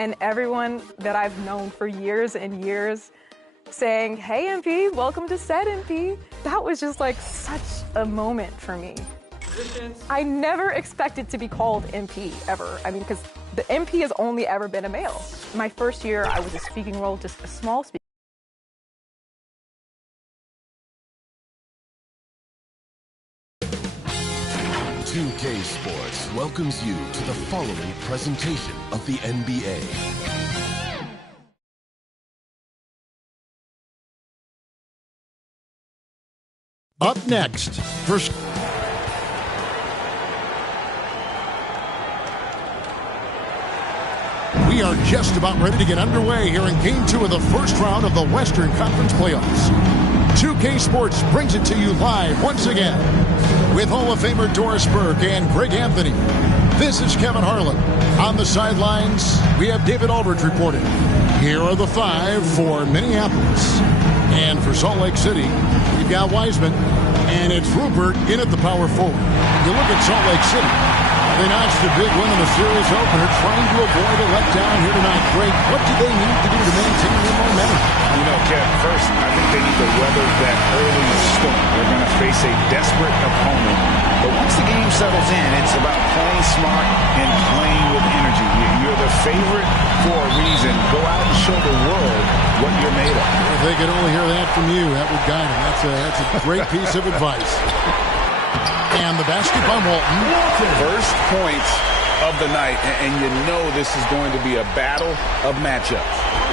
and everyone that I've known for years and years saying, "Hey, MP, welcome to set, MP." That was just like such a moment for me. I never expected to be called MP ever. I mean, because the MP has only ever been a male. My first year, I was a speaking role, just a small speaking. 2K Sports welcomes you to the following presentation of the NBA. Up next, first. We are just about ready to get underway here in Game 2 of the first round of the Western Conference Playoffs. 2K Sports brings it to you live once again with Hall of Famer Doris Burke and Greg Anthony. This is Kevin Harlan. On the sidelines, we have David Aldridge reporting. Here are the five for Minneapolis. And for Salt Lake City, we've got Wiseman, and it's Rupert in at the power forward. You look at Salt Lake City. They notched a big win in the series opener, trying to avoid a letdown here tonight. Greg, what do they need to do to maintain their momentum? You know, Kev, first, I think they need to weather that early storm. They're going to face a desperate opponent. But once the game settles in, it's about playing smart and playing with energy. You're the favorite for a reason. Go out and show the world what you're made of. If they could only hear that from you, that would guide them. That's a great piece of advice. And the basket by Walton. First points of the night, and you know this is going to be a battle of matchups.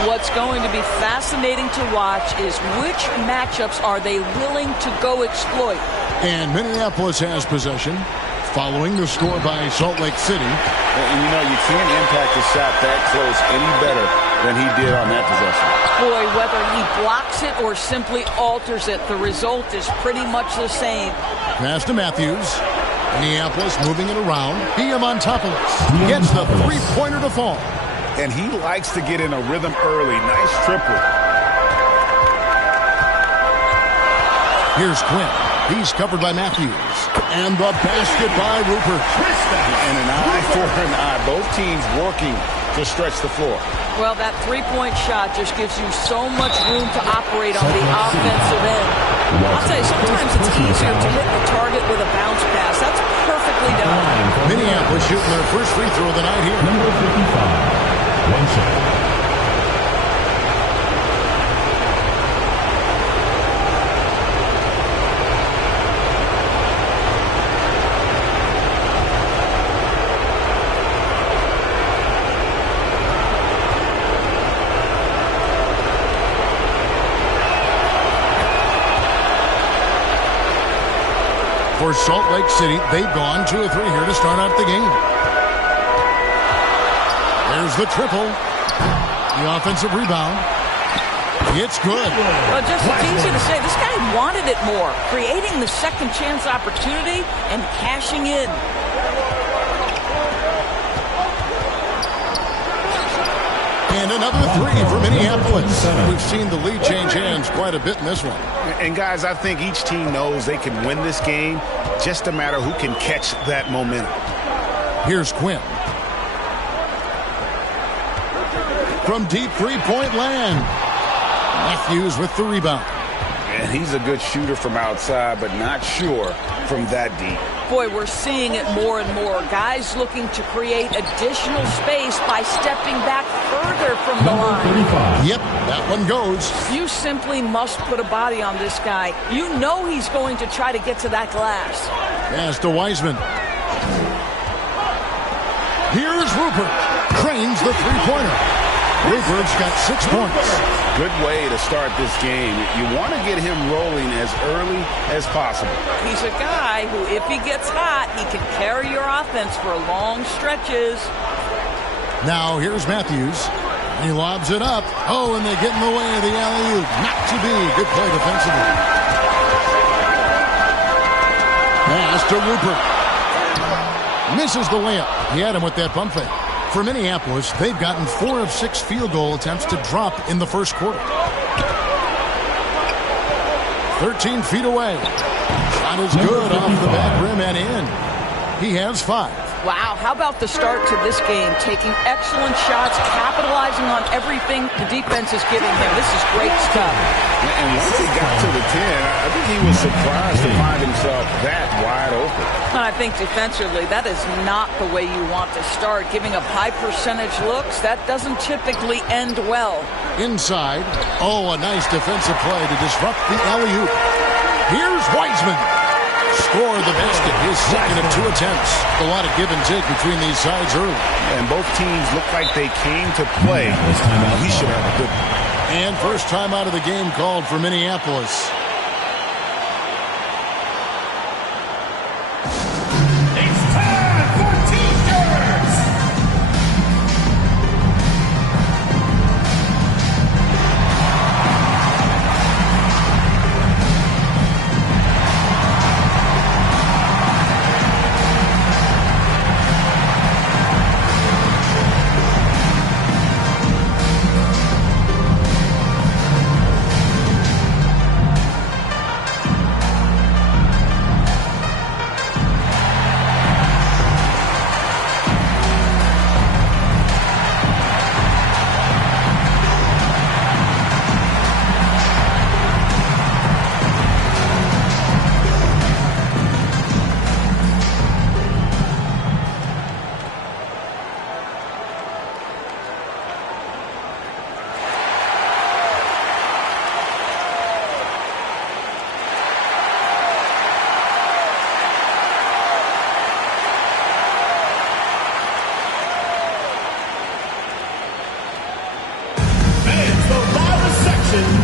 What's going to be fascinating to watch is which matchups are they willing to go exploit. And Minneapolis has possession, following the score by Salt Lake City. And you know, you can't impact a shot that close any better than he did on that possession. Boy, whether he blocks it or simply alters it, the result is pretty much the same. Pass to Matthews. Minneapolis moving it around. Diamantopoulos gets the three-pointer to fall. And he likes to get in a rhythm early. Nice triple. Here's Quinn. He's covered by Matthews. And the basket by Rupert. And an eye for an eye. Both teams working to stretch the floor. Well, that three-point shot just gives you so much room to operate on the offensive end. I'll tell you, sometimes it's easier to hit the target with a bounce pass. That's perfectly done. Minneapolis shooting their first free throw of the night here. Number 55, 1 second. For Salt Lake City, they've gone 2 of 3 here to start out the game. There's the triple. The offensive rebound. It's good. Well, just it's easy to say. This guy wanted it more. Creating the second chance opportunity and cashing in. And another 3 for Minneapolis. We've seen the lead change hands quite a bit in this one. And guys, I think each team knows they can win this game. Just a matter who can catch that momentum. Here's Quinn. From deep three-point land. Matthews with the rebound. And he's a good shooter from outside, but not sure from that deep. Boy, we're seeing it more and more. Guys looking to create additional space by stepping back further from the line. Yep, that one goes. You simply must put a body on this guy. You know he's going to try to get to that glass. Pass to Wiseman. Here's Rupert. Cranes the three-pointer. Rupert's got 6 points. Good way to start this game. You want to get him rolling as early as possible. He's a guy who, if he gets hot, he can carry your offense for long stretches. Now here's Matthews. He lobs it up. Oh, and they get in the way of the alley-oop. Not to be. Good play defensively. Pass to Rupert. Misses the layup. He had him with that pump fake. For Minneapolis, they've gotten 4 of 6 field goal attempts to drop in the first quarter. 13 feet away. Shot is good off the back rim and in. He has 5. Wow, how about the start to this game? Taking excellent shots, capitalizing on everything the defense is giving him. This is great stuff. And once he got to the 10, I think he was surprised to find himself that wide open. And I think defensively, that is not the way you want to start. Giving up high percentage looks, that doesn't typically end well. Inside. Oh, a nice defensive play to disrupt the alley-oop. Here's Wiseman. Score the basket, his second of 2 attempts. A lot of give and take between these sides early. And both teams look like they came to play. He should have a good one. And first time out of the game called for Minneapolis. It's time for T-shirts!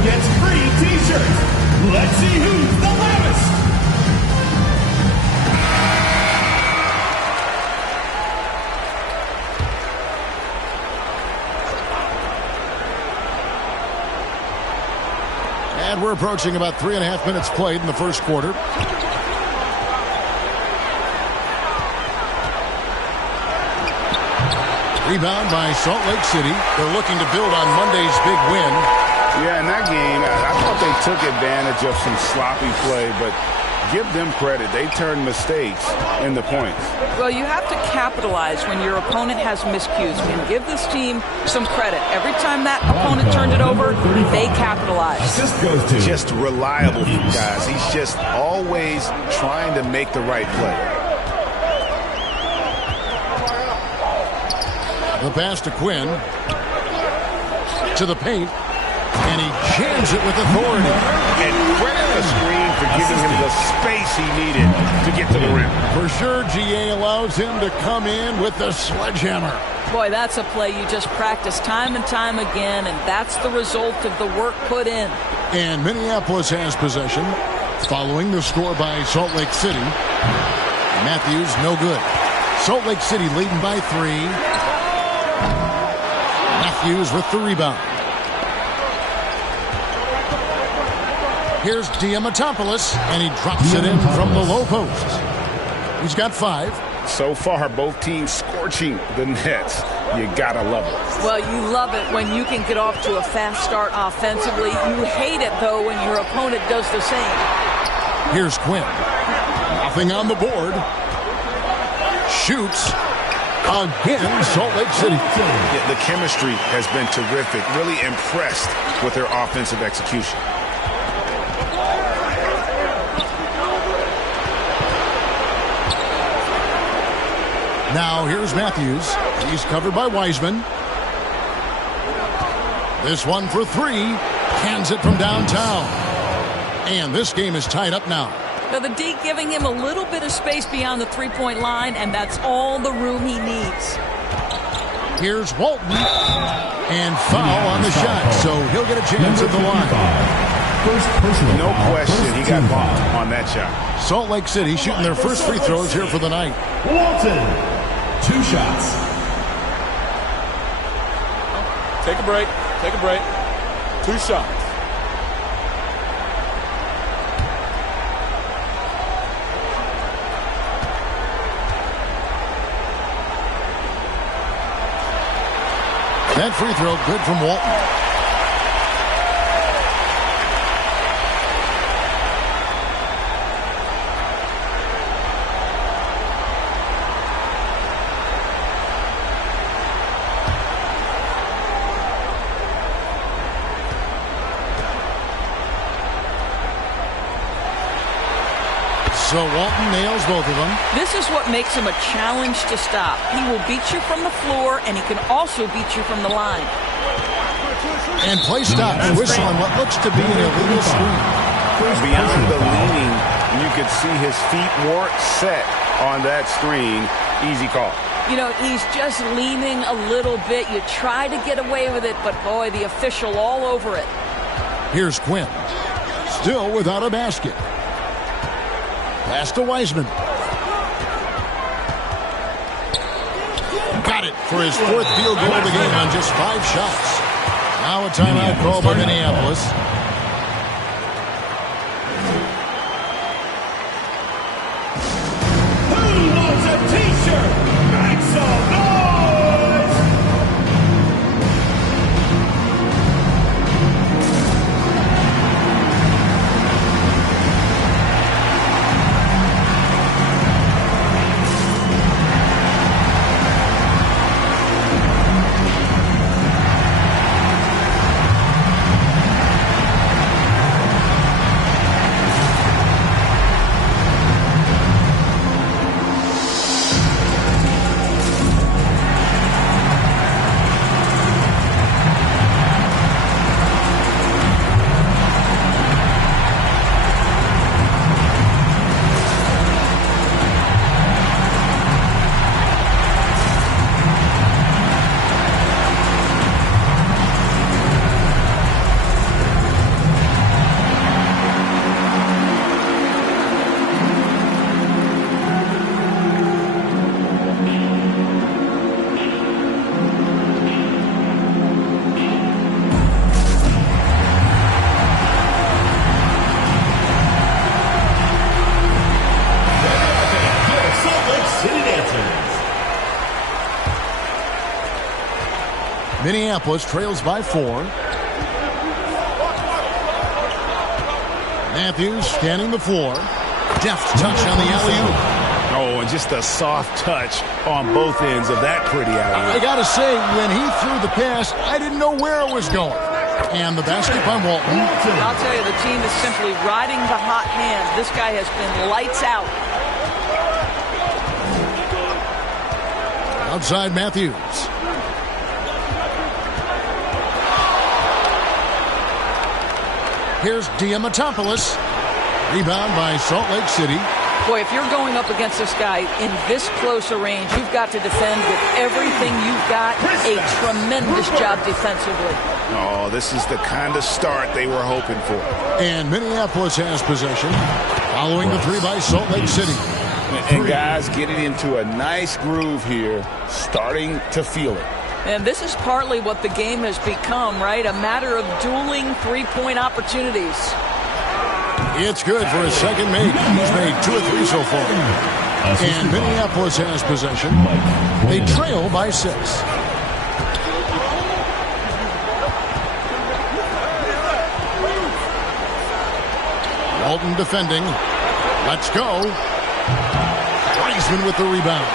Gets free T-shirts. Let's see who's the loudest. And we're approaching about 3.5 minutes played in the first quarter. Rebound by Salt Lake City. They're looking to build on Monday's big win. Yeah, in that game, I thought they took advantage of some sloppy play, but give them credit. They turned mistakes into points. Well, you have to capitalize when your opponent has miscues. And give this team some credit. Every time that opponent turned it over, they capitalized. Just reliable, guys. He's just always trying to make the right play. The pass to Quinn. To the paint. And he jams it with authority. And credit the screen for giving him the space he needed to get to the rim. For sure, GA allows him to come in with the sledgehammer. Boy, that's a play you just practice time and time again, and that's the result of the work put in. And Minneapolis has possession, following the score by Salt Lake City. Matthews, no good. Salt Lake City leading by 3. Matthews with the rebound. Here's Diamatopoulos, and he drops it in from the low post. He's got 5. So far, both teams scorching the nets. You gotta love it. Well, you love it when you can get off to a fast start offensively. You hate it, though, when your opponent does the same. Here's Quinn. Nothing on the board. Shoots. Again, Salt Lake City. Yeah, the chemistry has been terrific. Really impressed with their offensive execution. Now here's Matthews. He's covered by Wiseman. This one for 3. Cans it from downtown. And this game is tied up now. Now the D giving him a little bit of space beyond the three-point line, and that's all the room he needs. Here's Walton. And foul on the shot, so he'll get a chance at the line. No question, he got bumped on that shot. Salt Lake City shooting their first free throws here for the night. Walton, 2 shots. Take a break. Take a break. 2 shots. That free throw good from Walton. So Walton nails both of them. This is what makes him a challenge to stop. He will beat you from the floor, and he can also beat you from the line. And play stop and whistle on what looks to be an illegal screen. Beyond the leaning, you could see his feet weren't set on that screen. Easy call. You know, he's just leaning a little bit. You try to get away with it, but boy, the official all over it. Here's Quinn. Still without a basket. Pass to Wiseman. Got it for his 4th field goal of the game on just 5 shots. Now a timeout call by Minneapolis. Who wants a t-shirt? Make some noise! Minneapolis trails by 4. Matthews scanning the floor. Deft touch on the alley-oop. Oh, and just a soft touch on both ends of that pretty alley-oop. I gotta say, when he threw the pass, I didn't know where it was going. And the basket by Walton. I'll tell you, the team is simply riding the hot hand. This guy has been lights out. Outside Matthews. Here's Diamantopoulos. Rebound by Salt Lake City. Boy, if you're going up against this guy in this close a range, you've got to defend with everything you've got. A tremendous job defensively. Oh, this is the kind of start they were hoping for. And Minneapolis has possession, following the 3 by Salt Lake City. And guys getting into a nice groove here, starting to feel it. And this is partly what the game has become, right? A matter of dueling three-point opportunities. It's good for his second make. He's made 2 or 3 so far. And Minneapolis has possession. They trail by 6. Walton defending. Let's go. Wiseman with the rebound.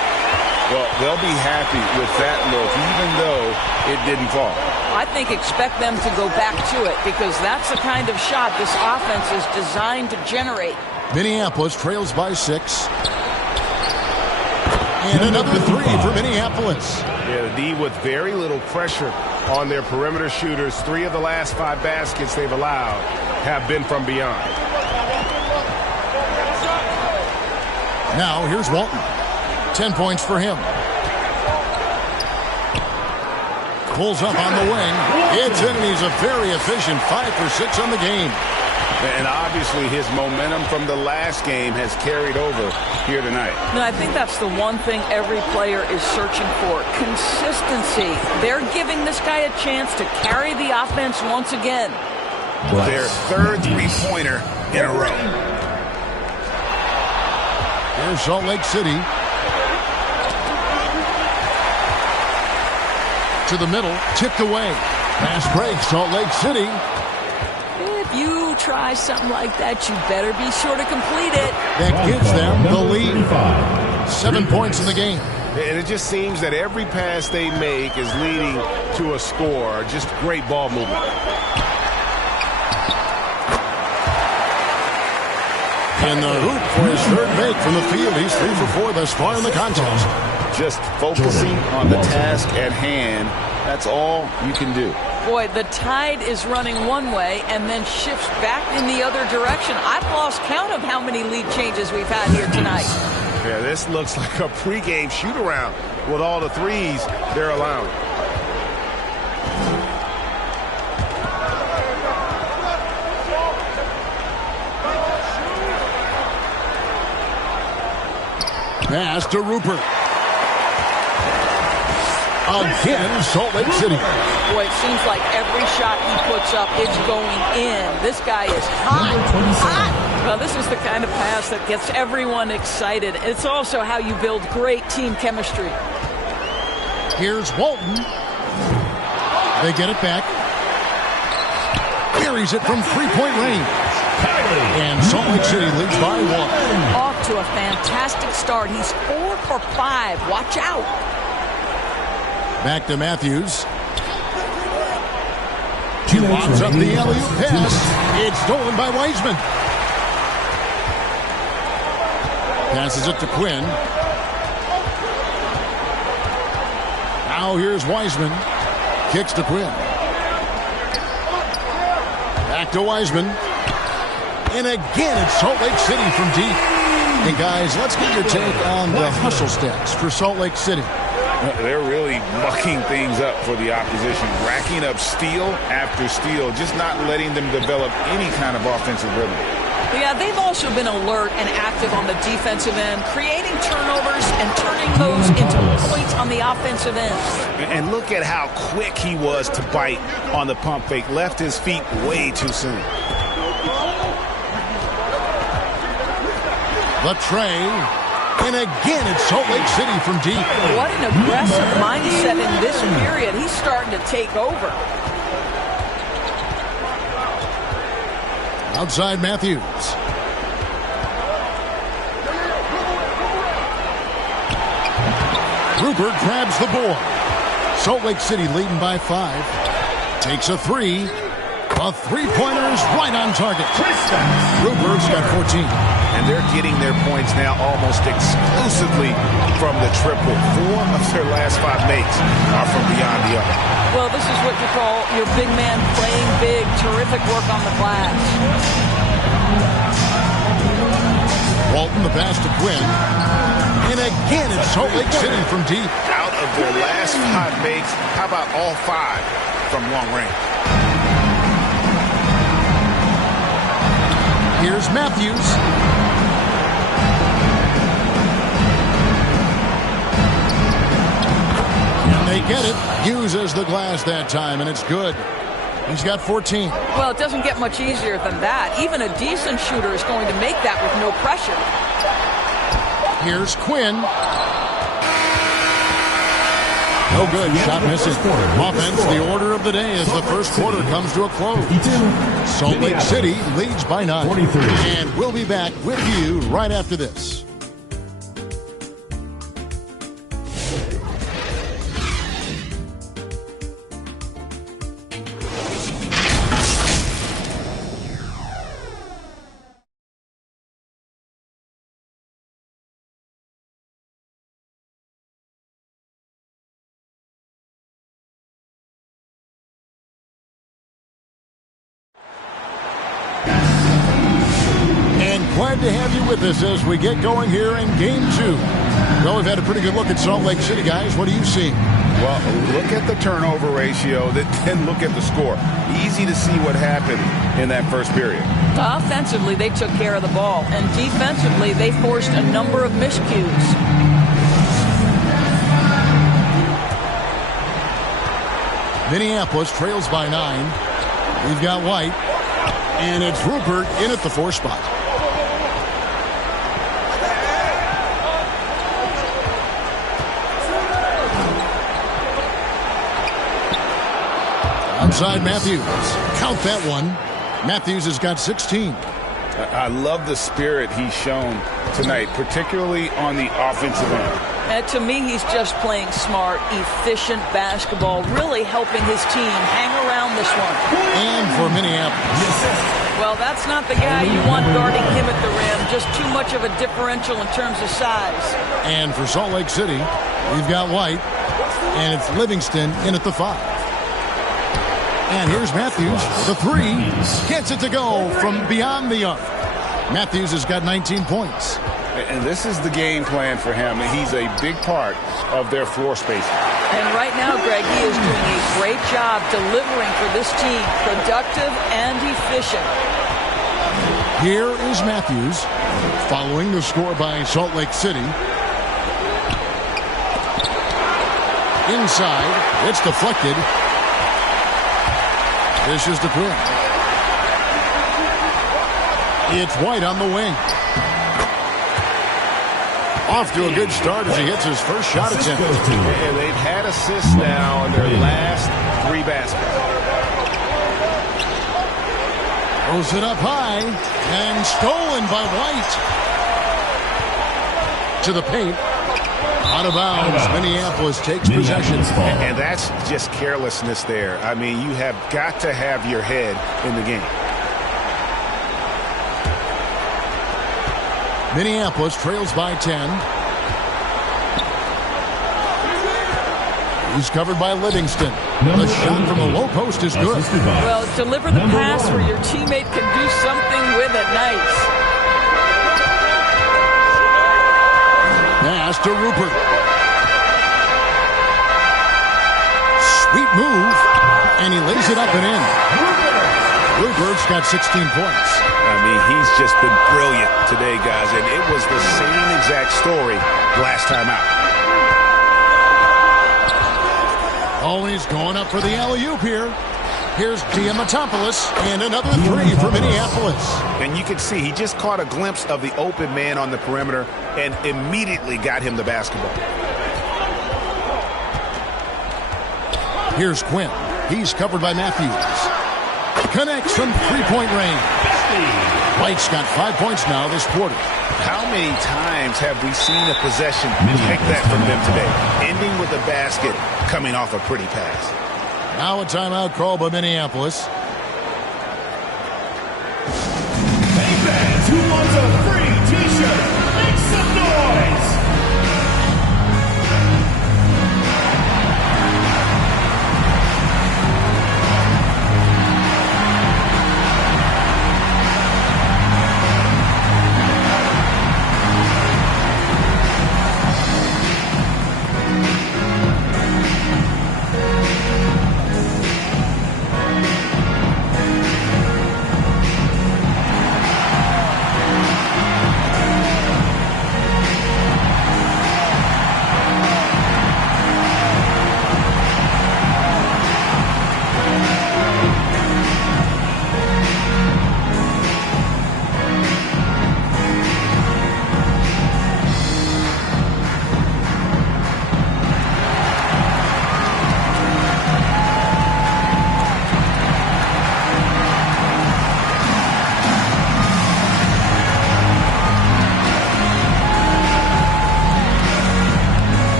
Well, they'll be happy with that look, even though it didn't fall. I think expect them to go back to it because that's the kind of shot this offense is designed to generate. Minneapolis trails by 6. And another 3 for Minneapolis. Yeah, the D with very little pressure on their perimeter shooters. 3 of the last 5 baskets they've allowed have been from beyond. Now here's Walton. 10 points for him. Pulls up on the wing. It's in, and he's a very efficient 5 for 6 on the game. And obviously his momentum from the last game has carried over here tonight. No, I think that's the one thing every player is searching for. Consistency. They're giving this guy a chance to carry the offense once again. Their 3rd three-pointer in a row. Here's Salt Lake City. To the middle, tipped away. Pass break, Salt Lake City. If you try something like that, you better be sure to complete it. That gives them the lead. 7 points in the game. And it just seems that every pass they make is leading to a score. Just great ball movement. in the hoop for his third make from the field. He's 3 for 4 thus far in the contest. Just focusing on the task at hand. That's all you can do. Boy, the tide is running one way and then shifts back in the other direction. I've lost count of how many lead changes we've had here tonight. Yeah, this looks like a pregame shoot-around with all the threes they're allowing. Pass to Rupert. Again, Salt Lake City. Boy, it seems like every shot he puts up, it's going in. This guy is hot. Hot. Well, this is the kind of pass that gets everyone excited. It's also how you build great team chemistry. Here's Walton. They get it back. Carries it from three-point range. And Salt Lake City leads by 1. Off to a fantastic start. He's 4 for 5. Watch out. Back to Matthews. He lobs up the alley-oop pass. It's stolen by Wiseman. Passes it to Quinn. Now here's Wiseman. Kicks to Quinn. Back to Wiseman. And again, it's Salt Lake City from deep. Hey, guys, let's get your take on the hustle stats for Salt Lake City. They're really mucking things up for the opposition, racking up steal after steal, just not letting them develop any kind of offensive rhythm. Yeah, they've also been alert and active on the defensive end, creating turnovers and turning those into points on the offensive end. And look at how quick he was to bite on the pump fake. Left his feet way too soon. The tray. And again, it's Salt Lake City from deep. What an aggressive mindset in this period. He's starting to take over. Outside Matthews. Rupert grabs the board. Salt Lake City leading by 5. Takes a 3. A three-pointer's right on target. Rupert's got 14. And they're getting their points now almost exclusively from the triple. 4 of their last 5 makes are from beyond the arc. Well, this is what you call your big man playing big. Terrific work on the glass. Walton, the pass to Quinn. And again, it's Salt Lake City from deep. Out of their last 5 makes, how about all 5 from long range? Here's Matthews. And they get it. Uses the glass that time, and it's good. He's got 14. Well, it doesn't get much easier than that. Even a decent shooter is going to make that with no pressure. Here's Quinn. No good. Shot missing. Offense, the order of the day as the first quarter comes to a close. Salt Lake City leads by 9. And we'll be back with you right after this. Glad to have you with us as we get going here in Game 2. Well, we've had a pretty good look at Salt Lake City, guys. What do you see? Well, look at the turnover ratio, then look at the score. Easy to see what happened in that first period. Offensively, they took care of the ball, and defensively, they forced a number of miscues. Minneapolis trails by 9. We've got White, and it's Rupert in at the 4 spot. Outside Matthews. Count that one. Matthews has got 16. I love the spirit he's shown tonight, particularly on the offensive end. And to me, he's just playing smart, efficient basketball, really helping his team hang around this one. And for Minneapolis. Well, that's not the guy you want guarding him at the rim. Just too much of a differential in terms of size. And for Salt Lake City, we've got White, and it's Livingston in at the 5. And here's Matthews, the 3. Gets it to go from beyond the arc. Matthews has got 19 points. And this is the game plan for him. He's a big part of their floor spacing. And right now, Greg, he is doing a great job delivering for this team, productive and efficient. Here is Matthews, following the score by Salt Lake City. Inside, it's deflected. This is the Quinn. It's White on the wing. Off to a good start as he hits his first shot attempt. And they've had assists now in their last 3 baskets. Throws it up high and stolen by White. To the paint. Out of bounds. Minneapolis takes possession. And that's just carelessness there. I mean, you have got to have your head in the game. Minneapolis trails by 10. He's covered by Livingston. The shot from the low post is good. Well, deliver the pass where your teammate can do something with it. Nice. Pass to Rupert. Sweet move. And he lays it up and in. Rupert's got 16 points. I mean, he's just been brilliant today, guys. And it was the same exact story last time out. Always going up for the alley-oop here. Here's Diamantopoulos, and another 3 for Minneapolis. And you can see he just caught a glimpse of the open man on the perimeter and immediately got him the basketball. Here's Quinn. He's covered by Matthews. Connects from three-point range. White's got 5 points now this quarter. How many times have we seen a possession like that from them today? Ending with a basket, coming off a pretty pass. Now a timeout called by Minneapolis. Hey fans, who wants a free t-shirt? Make some noise!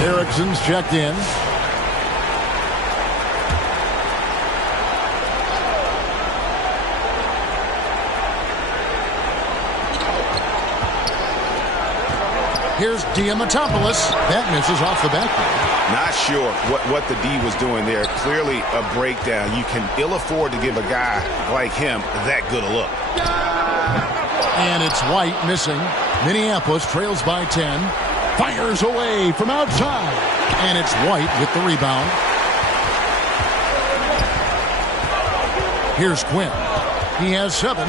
Erickson's checked in. Here's Diamantopoulos. That misses off the backboard. Not sure what the D was doing there. Clearly a breakdown. You can ill afford to give a guy like him that good a look. And it's White missing. Minneapolis trails by 10. Fires away from outside. And it's White with the rebound. Here's Quinn. He has 7.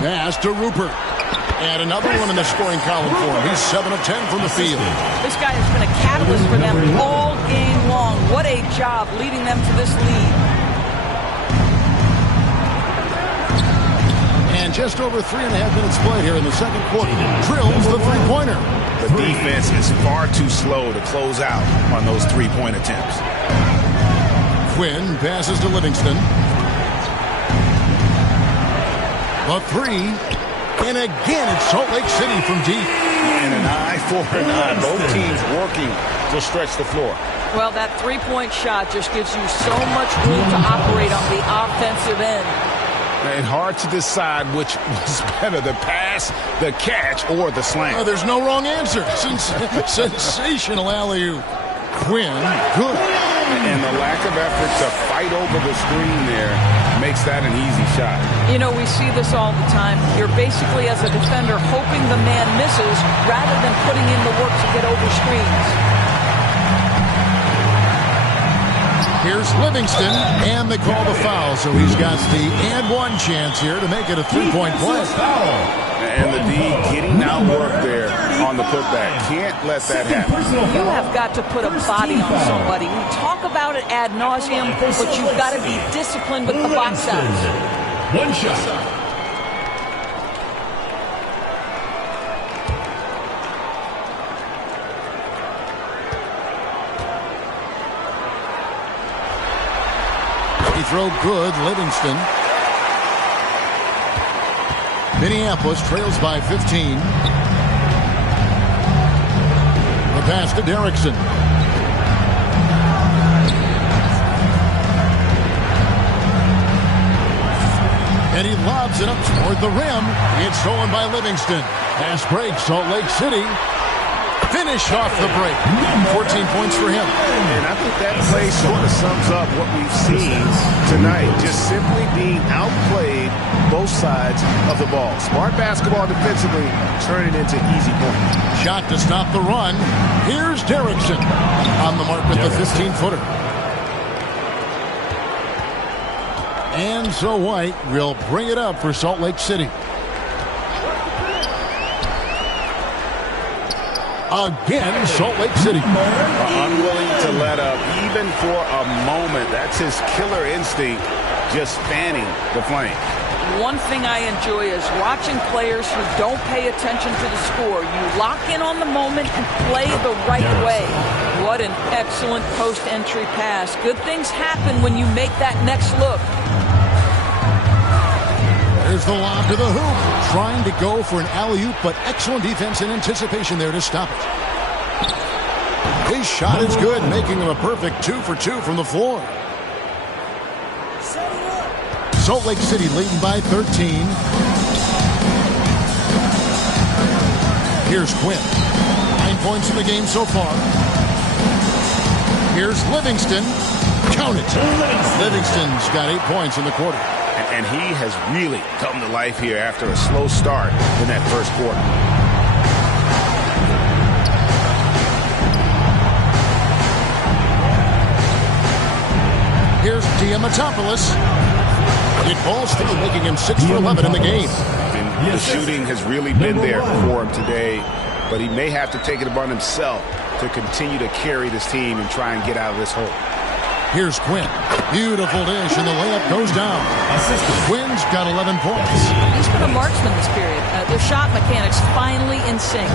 Pass to Rupert. And another one in the scoring column for him. He's 7 of 10 from the field. This guy has been a catalyst for them all game long. What a job leading them to this lead. And just over 3.5 minutes played here in the second quarter. Drills the three-pointer. The defense is far too slow to close out on those three-point attempts. Quinn passes to Livingston. The three. And again, it's Salt Lake City from deep. And an eye for an eye. Both teams working to stretch the floor. Well, that three-point shot just gives you so much room to operate on the offensive end. And hard to decide which was better, the pass, the catch, or the slam. Oh, there's no wrong answer. Sensational alley-oop. Quinn, good. And the lack of effort to fight over the screen there makes that an easy shot. You know, we see this all the time. You're basically, as a defender, hoping the man misses rather than putting in the work to get over screens. Here's Livingston, and they call the foul, so he's got the and one chance here to make it a three-point play. And the D getting outworked there on the putback. Can't let that happen. You have got to put a body on somebody. We talk about it ad nauseum, but you've got to be disciplined with the box outs. One shot. Throw good, Livingston. Minneapolis trails by 15. The pass to Derrickson. And he lobs it up toward the rim. It's stolen by Livingston. Pass breaks, Salt Lake City. Finish off the break. 14 points for him. And I think that play sort of sums up what we've seen tonight. Just simply being outplayed both sides of the ball. Smart basketball defensively, turning into easy points. Shot to stop the run. Here's Derrickson on the mark with the 15-footer. And so White will bring it up for Salt Lake City. Again, Salt Lake City. Unwilling to let up, even for a moment. That's his killer instinct, just fanning the flame. One thing I enjoy is watching players who don't pay attention to the score. You lock in on the moment and play the right way. What an excellent post-entry pass. Good things happen when you make that next look. There's the lob to the hoop. Trying to go for an alley-oop, but excellent defense and anticipation there to stop it. His shot is good, making him a perfect 2 for 2 from the floor. Salt Lake City leading by 13. Here's Quinn. 9 points in the game so far. Here's Livingston. Count it. Livingston's got 8 points in the quarter. And he has really come to life here after a slow start in that first quarter. Here's Diamatopoulos. It falls through, making him 6 for 11 in the game. And the shooting has really been there for him today, but he may have to take it upon himself to continue to carry this team and try and get out of this hole. Here's Quinn. Beautiful dish, and the layup goes down. Quinn's got 11 points. He's been a marksman this period. Their shot mechanics finally in sync.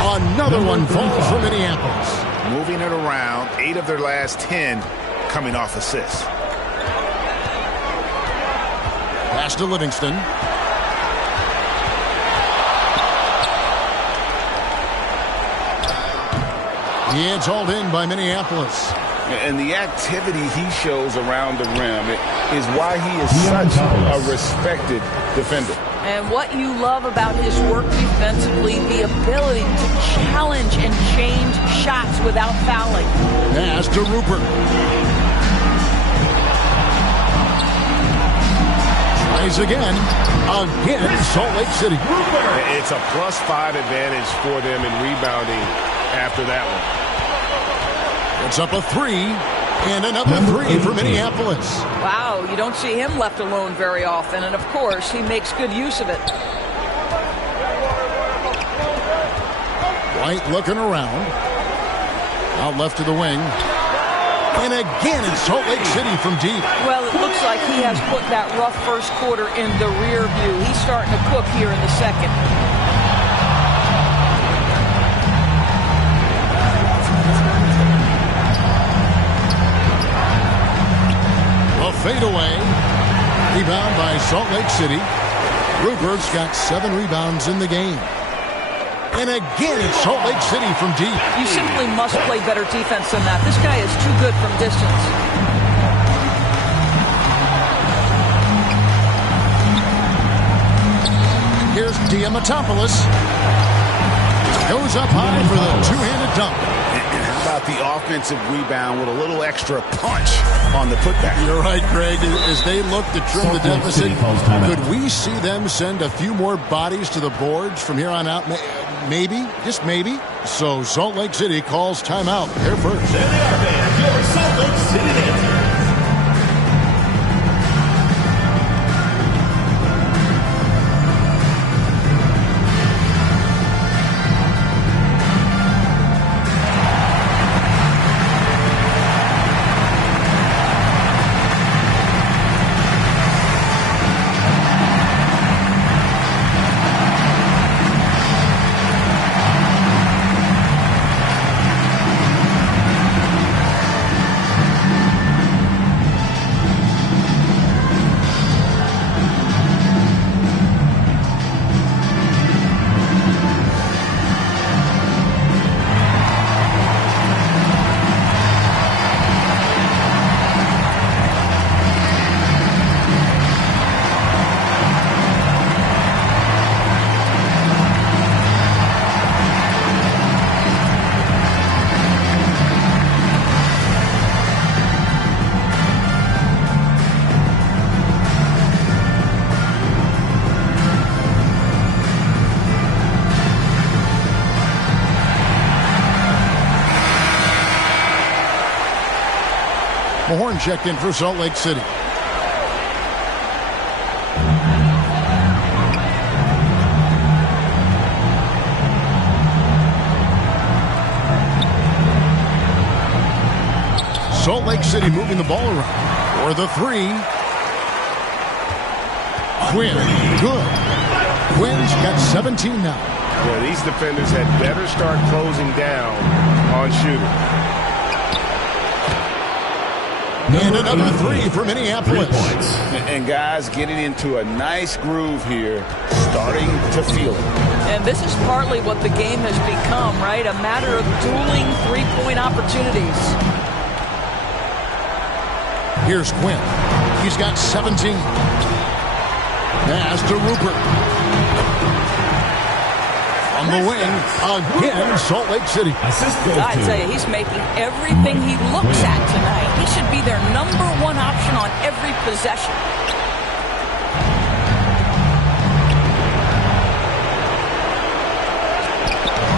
Another one falls for Minneapolis. Moving it around, 8 of their last 10 coming off assists. Pass to Livingston. It's hauled in by Minneapolis. And the activity he shows around the rim is why he is such a respected defender. And what you love about his work defensively, the ability to challenge and change shots without fouling. Pass to Rupert. Tries again. Again, Salt Lake City. It's a +5 advantage for them in rebounding after that one. It's up a 3, and another 3 for Minneapolis. Wow, you don't see him left alone very often, and of course, he makes good use of it. White looking around. Out left to the wing. And again, it's Salt Lake City from deep. Well, it looks like he has put that rough first quarter in the rear view. He's starting to cook here in the second. fadeaway. Rebound by Salt Lake City. Rupert's got 7 rebounds in the game. And again, it's Salt Lake City from deep. You simply must play better defense than that. This guy is too good from distance. Here's Diamatopoulos. Goes up high for the two-handed dunk. And how about the offensive rebound with a little extra punch on the putback? You're right, Greg. As they look to trim the deficit, could we see them send a few more bodies to the boards from here on out? Maybe, just maybe. So Salt Lake City calls timeout. They're first. There they are, man. Your Salt Lake City answers. Mahorn checked in for Salt Lake City. Salt Lake City moving the ball around. For the three. Quinn, good. Quinn's got 17 now. Yeah, these defenders had better start closing down on shooting. And another three for Minneapolis. And guys getting into a nice groove here, starting to feel it. And this is partly what the game has become, right? A matter of dueling three-point opportunities. Here's Quinn. He's got 17. Pass to Rupert. On the wing, again, Salt Lake City. I tell you, he's making everything he looks at tonight. He should be their number one option on every possession.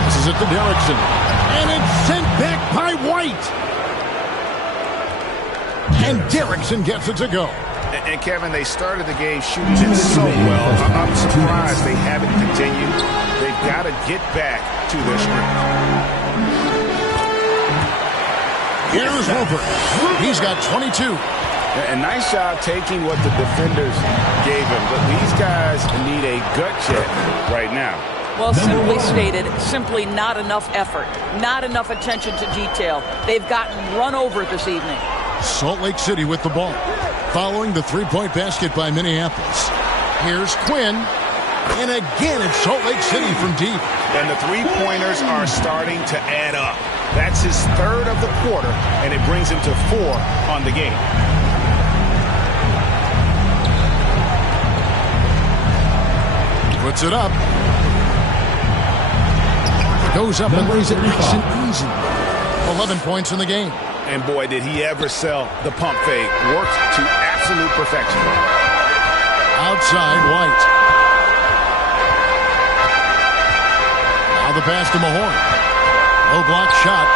This is it to Derrickson. And it's sent back by White. And Derrickson gets it to go. And Kevin, they started the game shooting it so well. I'm surprised they haven't continued. They've got to get back to their strength. Here's Rupert. He's got 22. A nice job taking what the defenders gave him. But these guys need a gut check right now. Well, simply stated, simply not enough effort. Not enough attention to detail. They've gotten run over this evening. Salt Lake City with the ball. Following the three-point basket by Minneapolis. Here's Quinn. And again, it's Salt Lake City from deep. And the three-pointers are starting to add up. That's his third of the quarter, and it brings him to 4 on the game. Puts it up. Goes up and lays it nice and easy. 11 points in the game. And boy, did he ever sell the pump fake. Worked to absolute perfection. Outside, White. Now the pass to Mahorn. Low block shot.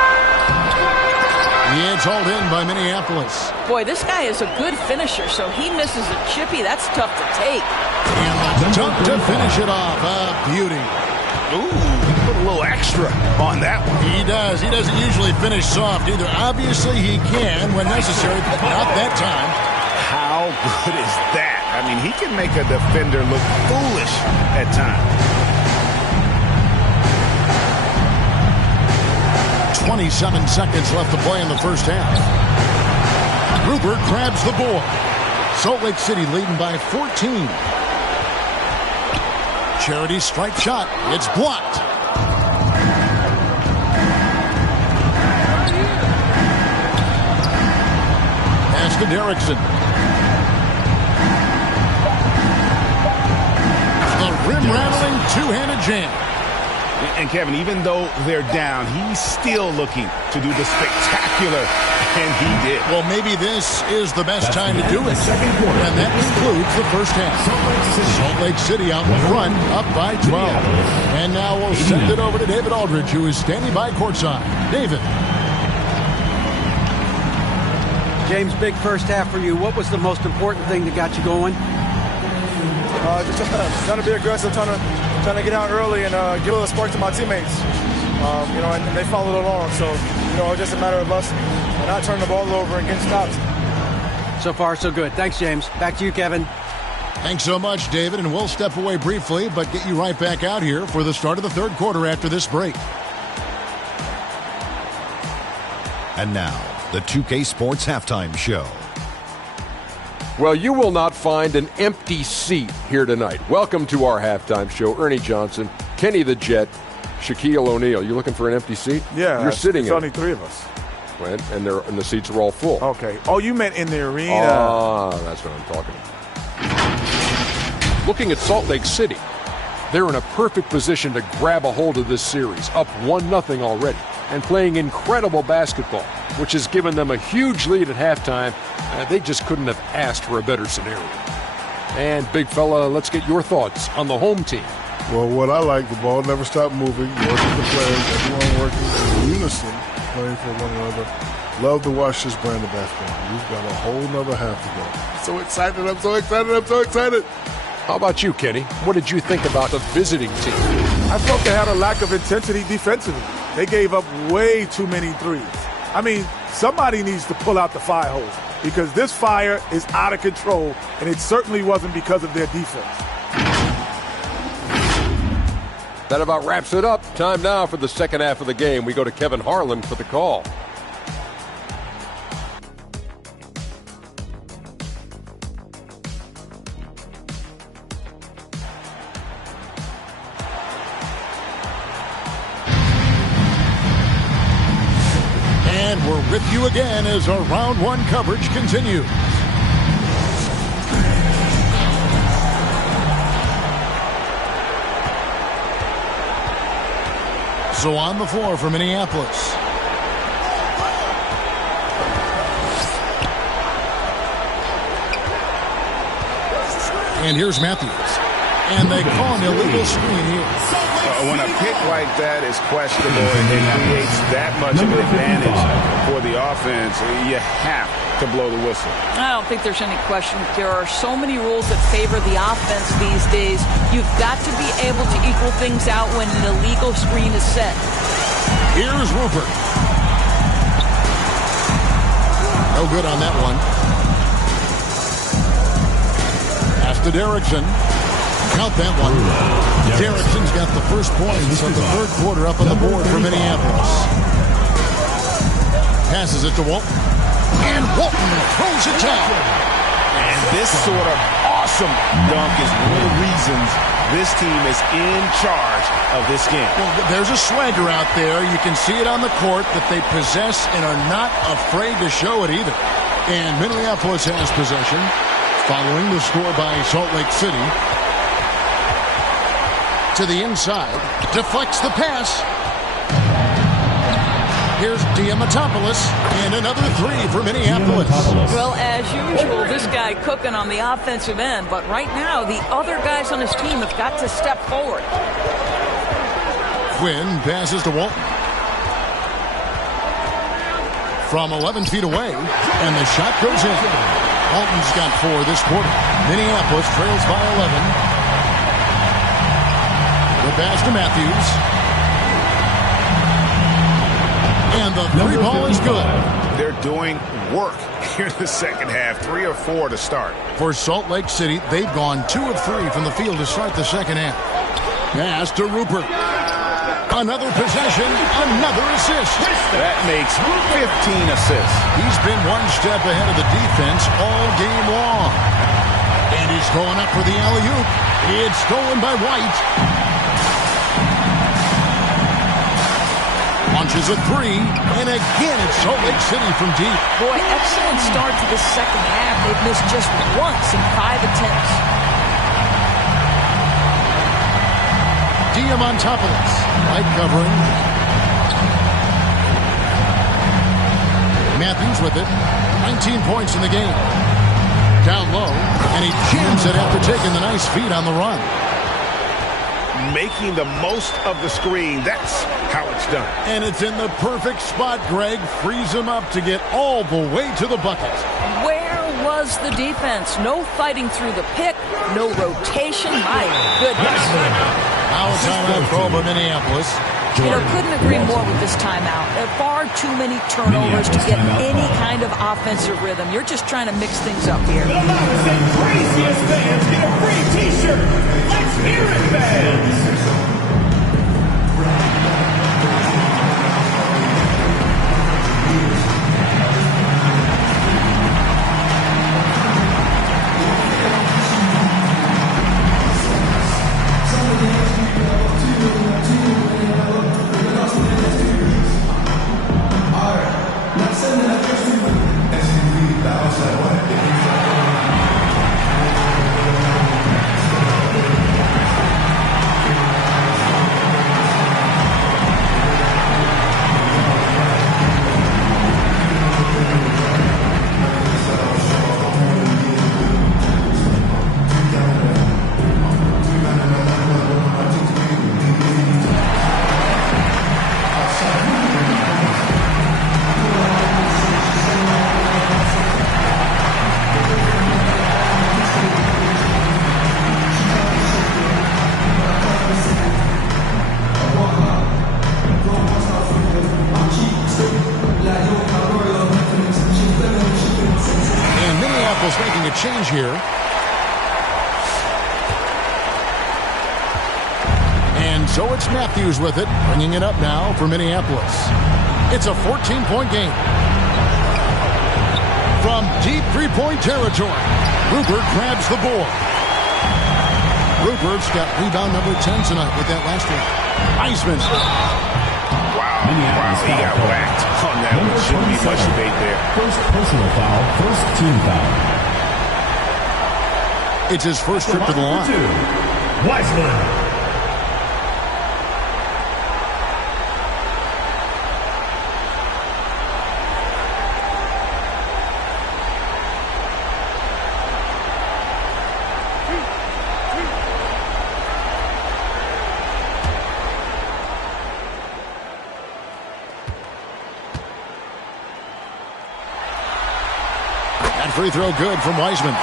The edge hauled in by Minneapolis. Boy, this guy is a good finisher, so he misses a chippy. That's tough to take. And the dunk to finish it off. A beauty. Ooh, put a little extra on that one. He does. He doesn't usually finish soft either. Obviously, he can when necessary, but not that time. How good is that? I mean, he can make a defender look foolish at times. 27 seconds left to play in the first half. Rupert grabs the board. Salt Lake City leading by 14. Charity strike shot. It's blocked. Pass to Derrickson. The rim-rattling two-handed jam. And Kevin, even though they're down, he's still looking to do the spectacular, and he did. Well, maybe this is the best time to do it. And that concludes the first half. Salt Lake City out in front, up by 12. And now we'll send it over to David Aldridge, who is standing by courtside. David. James, big first half for you. What was the most important thing that got you going? Just trying to be aggressive, trying to get out early and give a little spark to my teammates. And they followed along. So, it's just a matter of us not turning the ball over and getting stops. So far, so good. Thanks, James. Back to you, Kevin. Thanks so much, David. And we'll step away briefly, but get you right back out here for the start of the third quarter after this break. And now, the 2K Sports Halftime Show. Well, you will not find an empty seat here tonight. Welcome to our halftime show. Ernie Johnson, Kenny the Jet, Shaquille O'Neal. You looking for an empty seat? Yeah. You're sitting in it. There's only three of us. Right, and the seats are all full. Okay. Oh, you meant in the arena. That's what I'm talking about. Looking at Salt Lake City, they're in a perfect position to grab a hold of this series, up 1-0 already, and playing incredible basketball, which has given them a huge lead at halftime. They just couldn't have asked for a better scenario. And, big fella, let's get your thoughts on the home team. Well, what I like, the ball never stopped moving, working the players, everyone working in unison, playing for one another. Love to watch this brand of basketball. We've got a whole nother half to go. So excited, I'm so excited, I'm so excited. How about you, Kenny? What did you think about the visiting team? I felt they had a lack of intensity defensively. They gave up way too many threes. I mean, somebody needs to pull out the fire hose because this fire is out of control, and it certainly wasn't because of their defense. That about wraps it up. Time now for the second half of the game. We go to Kevin Harlan for the call. And we're with you again as our round one coverage continues. So on the floor for Minneapolis. And here's Matthews. And they call an illegal screen here. When a pick like that is questionable and it creates that much of an advantage for the offense, you have to blow the whistle. I don't think there's any question. There are so many rules that favor the offense these days. You've got to be able to equal things out when an illegal screen is set. Here's Rupert. No good on that one. Pass to Derrickson. Count that one. Derrickson's got the first points of the third quarter up on the board for Minneapolis. Passes it to Walton. And Walton throws it down. And this sort of awesome dunk is one of the reasons this team is in charge of this game. Well, there's a swagger out there. You can see it on the court that they possess and are not afraid to show it either. And Minneapolis has possession following the score by Salt Lake City. To the inside, deflects the pass. Here's Diamatopoulos, and another three for Minneapolis. Well, as usual, this guy cooking on the offensive end, but right now, the other guys on his team have got to step forward. Quinn passes to Walton. From 11 feet away, and the shot goes in. Walton's got 4 this quarter. Minneapolis trails by 11. The pass to Matthews. And the three ball is good. They're doing work here in the second half. 3 or 4 to start. For Salt Lake City, they've gone 2 of 3 from the field to start the second half. Pass to Rupert. Another possession, another assist. That makes 15 assists. He's been one step ahead of the defense all game long. And he's going up for the alley-oop. It's stolen by White. Launches a three, and again it's Salt Lake City from deep. Boy, excellent start to the second half. They've missed just once in 5 attempts. Diamantopoulos, White covering. Matthews with it. 19 points in the game. Down low, and he jams it after taking the nice feed on the run. Making the most of the screen. That's how it's done. And it's in the perfect spot, Greg. Frees him up to get all the way to the bucket. Where was the defense? No fighting through the pick, no rotation. My goodness. Now a timeout call by Minneapolis. You know, couldn't agree more with this timeout. There are far too many turnovers to get any kind of offensive rhythm. You're just trying to mix things up here. The loudest and craziest fans get a free t-shirt. Let's hear it, fans. Change here. And so it's Matthews with it, bringing it up now for Minneapolis. It's a 14-point game. From deep three-point territory, Rupert grabs the board. Rupert's got rebound number 10 tonight with that last one. Wiseman. Wow, he got whacked on that one. Shouldn't be much debate there. First personal foul, first team foul. It's his first trip to the line. Wiseman. That free throw good from Wiseman.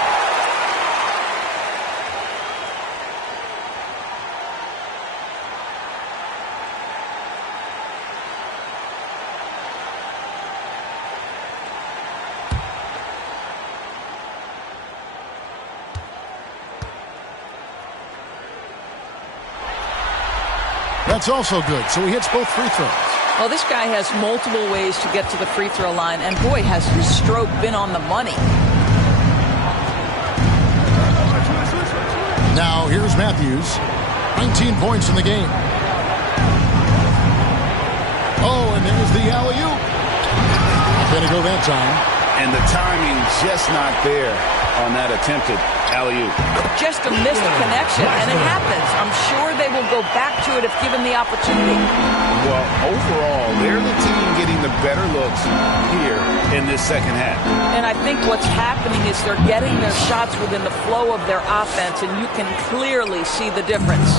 That's also good. So he hits both free throws. Well, this guy has multiple ways to get to the free throw line, and boy, has his stroke been on the money. Now, here's Matthews. 19 points in the game. Oh, and there's the alley-oop. Gonna go that time. And the timing just not there on that attempted alley-oop. Just a missed connection, and it happens. I'm sure they will go back to it if given the opportunity. Well, overall, they're the team getting the better looks here in this second half. And I think what's happening is they're getting their shots within the flow of their offense, and you can clearly see the difference.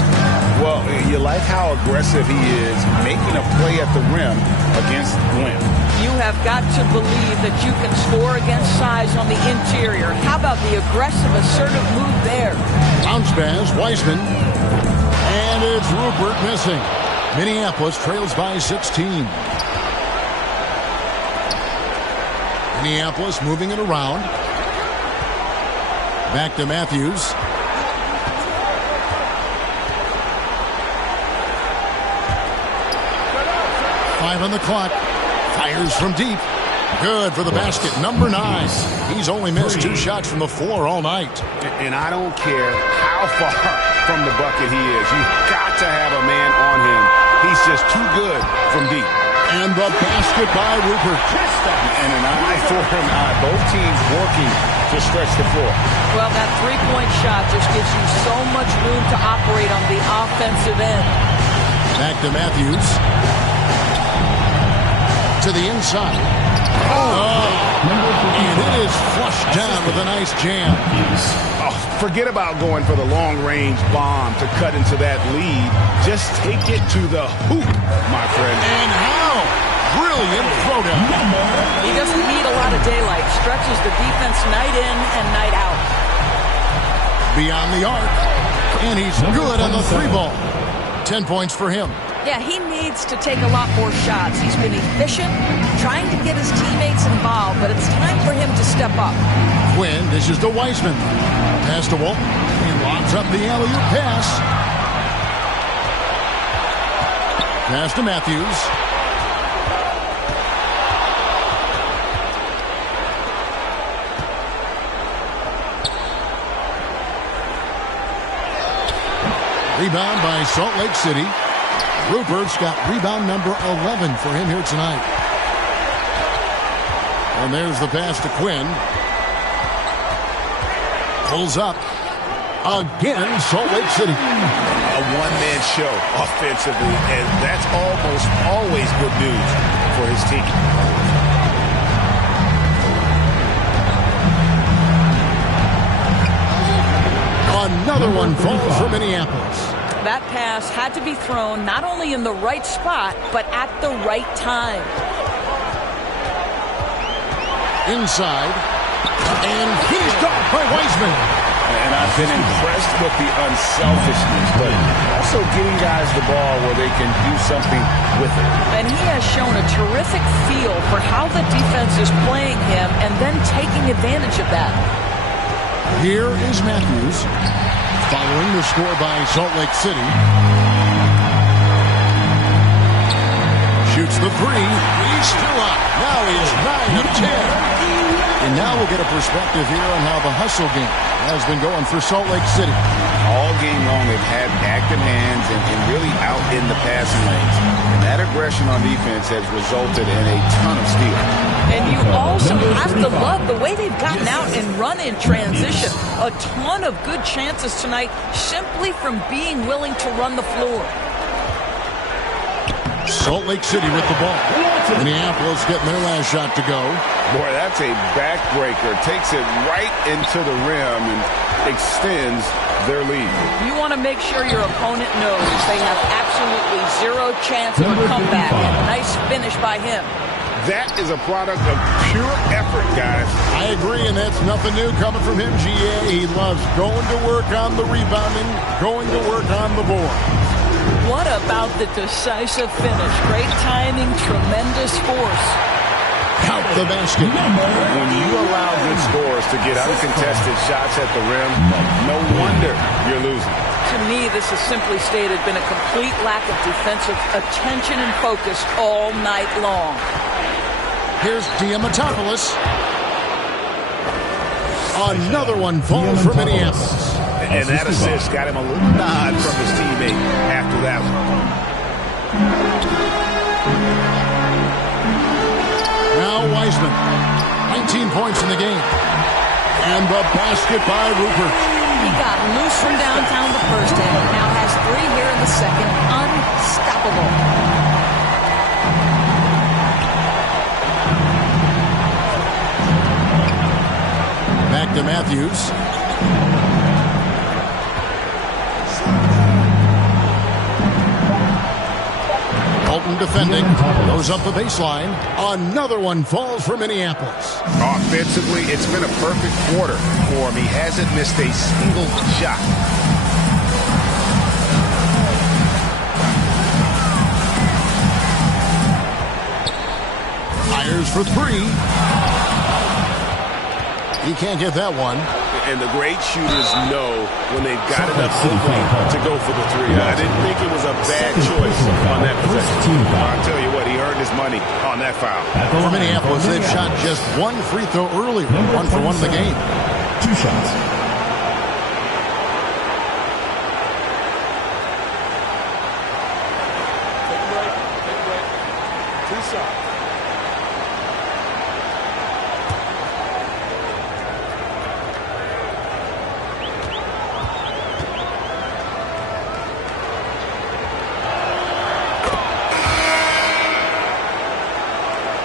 Well, you like how aggressive he is making a play at the rim against Gwen. You have got to believe that you can score against size on the interior. How about the aggressive, assertive move there? Bounce pass, Wiseman. And it's Rupert missing. Minneapolis trails by 16. Minneapolis moving it around. Back to Matthews. 5 on the clock. Fires from deep. Good for the basket. Number 9. He's only missed 2 shots from the floor all night. And I don't care how far from the bucket he is. You've got to have a man on him. He's just too good from deep. And the basket by Rupert. And an eye for an eye. Both teams working to stretch the floor. Well, that three-point shot just gives you so much room to operate on the offensive end. Back to Matthews. To the inside. And it is flushed down with a nice jam. Oh, forget about going for the long-range bomb to cut into that lead. Just take it to the hoop, my friend. And how brilliant throwdown. He doesn't need a lot of daylight. Stretches the defense night in and night out. Beyond the arc. And he's good on the 3-ball. 10 points for him. Yeah, he needs to take a lot more shots. He's been efficient, trying to get his teammates involved, but it's time for him to step up. Quinn dishes to Wiseman. Pass to Walton. He lobs up the alley-oop pass. Pass to Matthews. Rebound by Salt Lake City. Rupert's got rebound number 11 for him here tonight. And there's the pass to Quinn. Pulls up. Again, Salt Lake City. A one-man show offensively, and that's almost always good news for his team. Another one falls for Minneapolis. That pass had to be thrown not only in the right spot, but at the right time. Inside. And finished off by Wiseman. And I've been impressed with the unselfishness, but also getting guys the ball where they can do something with it. And he has shown a terrific feel for how the defense is playing him and then taking advantage of that. Here is Matthews, following the score by Salt Lake City. Shoots the 3. He's still up. Now he is 9 of 10. And now we'll get a perspective here on how the hustle game has been going for Salt Lake City. All game long, they've had active hands and really out in the passing lanes. And that aggression on defense has resulted in a ton of steals. And you also have to love the way they've gotten out and run in transition. A ton of good chances tonight simply from being willing to run the floor. Salt Lake City with the ball. Minneapolis getting their last shot to go. Boy, that's a backbreaker. Takes it right into the rim and extends their lead. You want to make sure your opponent knows they have absolutely zero chance of a comeback. And a nice finish by him. That is a product of pure effort, guys. I agree, and that's nothing new coming from him, GA. He loves going to work on the rebounding, going to work on the board. What about the decisive finish? Great timing, tremendous force. Out the basket. When you allow good scorers to get uncontested shots at the rim, no wonder you're losing. To me, this has simply stated been a complete lack of defensive attention and focus all night long. Here's Diamatopoulos. Another one falls for Minneapolis. And that assist got him a little nod from his teammate after that one. Now Wiseman. 19 points in the game. And the basket by Rupert. He got loose from downtown the first half. Now has 3 here in the second. Unstoppable. Back to Matthews. Bolton defending. Goes up the baseline. Another one falls for Minneapolis. Offensively, it's been a perfect quarter for him. He hasn't missed a single shot. Fires for 3. He can't get that one. And the great shooters know when they've got enough to go for the 3. I didn't think it was a bad choice on that possession. I'll tell you what, he earned earned his money on that foul. For Minneapolis, they've shot just one free throw earlier, 1 for 1 in the game. 2 shots.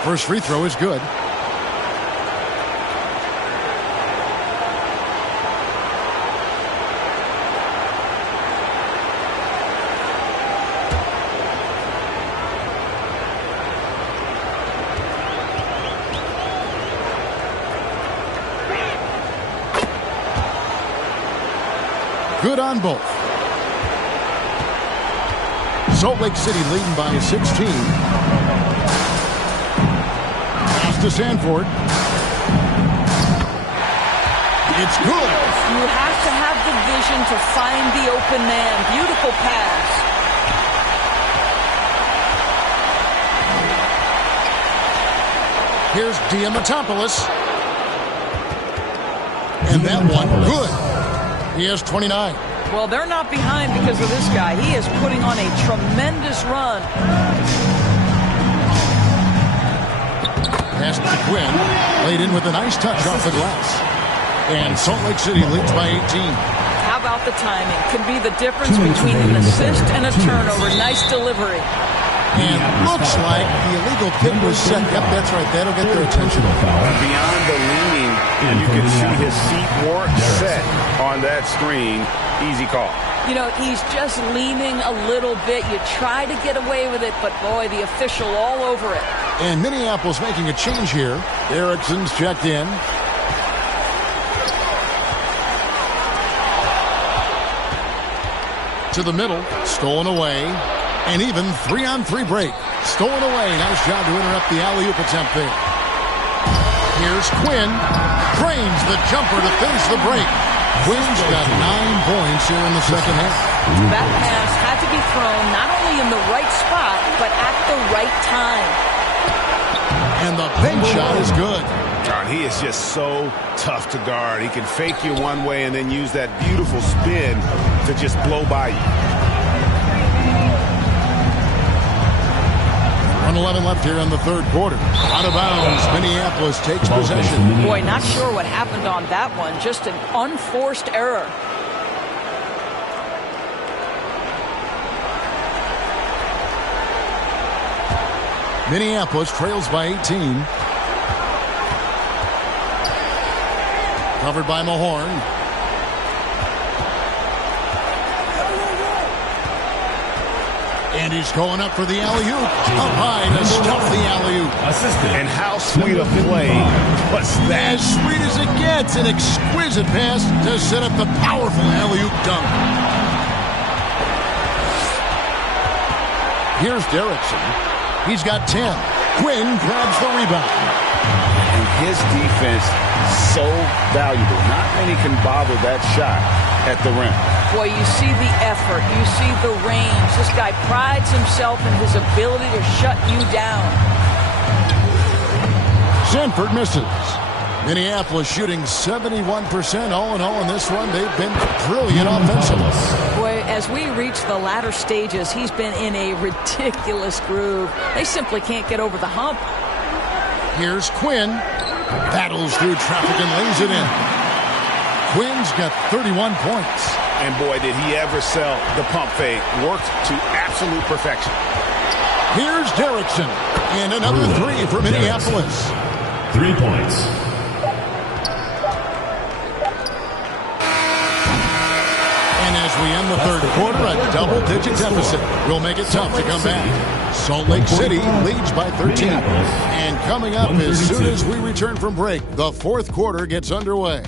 First free throw is good. Good on both. Salt Lake City leading by 16. To Sanford. It's good. You have to have the vision to find the open man. Beautiful pass. Here's Diamantopoulos. And that one, good. He has 29. Well, they're not behind because of this guy. He is putting on a tremendous run. Pass to Quinn, laid in with a nice touch off the glass. And Salt Lake City leads by 18. How about the timing? Could be the difference between an assist and a turnover. Nice delivery. And looks like the illegal kick was set. Yep, that's right. That'll get their attention. Beyond the leaning, you can see his feet weren't set on that screen. Easy call. You know, he's just leaning a little bit. You try to get away with it, but boy, the official all over it. And Minneapolis making a change here. Erickson's checked in. To the middle, stolen away. And even 3-on-3 break. Stolen away. Nice job to interrupt the alley-oop attempt there. Here's Quinn. Drains the jumper to finish the break. Quinn's got 9 points here in the second half. That pass had to be thrown not only in the right spot, but at the right time. And the bank shot is good. God, he is just so tough to guard. He can fake you one way and then use that beautiful spin to just blow by you. 1:11 left here in the third quarter. Out of bounds, Minneapolis takes possession. Boy, not sure what happened on that one. Just an unforced error. Minneapolis trails by 18. Covered by Mahorn. And he's going up for the alley-oop. Up high to stuff the alley-oop. And how sweet a play was that? As sweet as it gets. An exquisite pass to set up the powerful alley-oop dunk. Here's Derrickson. He's got 10. Quinn grabs the rebound. And his defense, so valuable. Not many can bother that shot at the rim. Boy, you see the effort. You see the range. This guy prides himself in his ability to shut you down. Sanford misses. Minneapolis shooting 71% all in all in this one. They've been brilliant offensively. Boy, as we reach the latter stages, he's been in a ridiculous groove. They simply can't get over the hump. Here's Quinn. Battles through traffic and lays it in. Quinn's got 31 points. And boy, did he ever sell the pump fake. Worked to absolute perfection. Here's Derrickson. And another three for Minneapolis. 3 points. And as we end the third quarter, a double-digit deficit will make it tough to come back. Salt Lake City leads by 13. And coming up as soon as we return from break, the fourth quarter gets underway.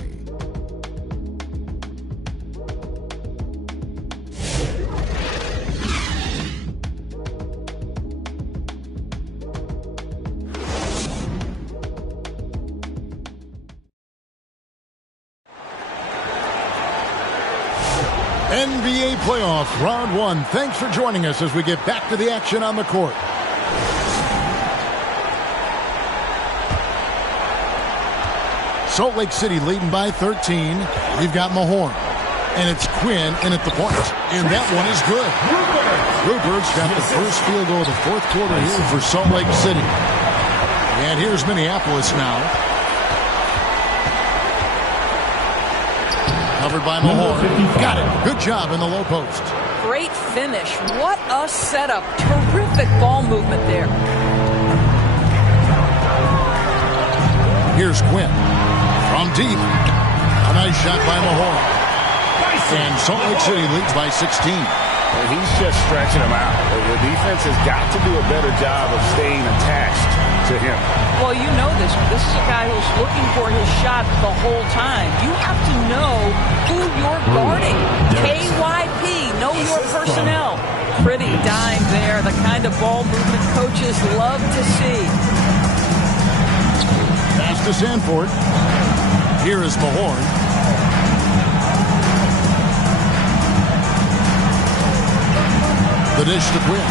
NBA playoffs, round one. Thanks for joining us as we get back to the action on the court. Salt Lake City leading by 13. We've got Mahorn. And it's Quinn in at the point. And that one is good. Rupert's got the first field goal of the fourth quarter here for Salt Lake City. And here's Minneapolis now. Covered by Mahorn. Got it. Good job in the low post. Great finish. What a setup. Terrific ball movement there. Here's Quinn. From deep. A nice shot by Mahorn. And Salt Lake City leads by 16. And he's just stretching him out. The defense has got to do a better job of staying attached to him. Well, you know this. This is a guy who's looking for his shot the whole time. You have to know who you're guarding. KYP, know your personnel. Pretty dime there, the kind of ball movement coaches love to see. Pass to Sanford. Here is Mahorn. The dish to Quinn.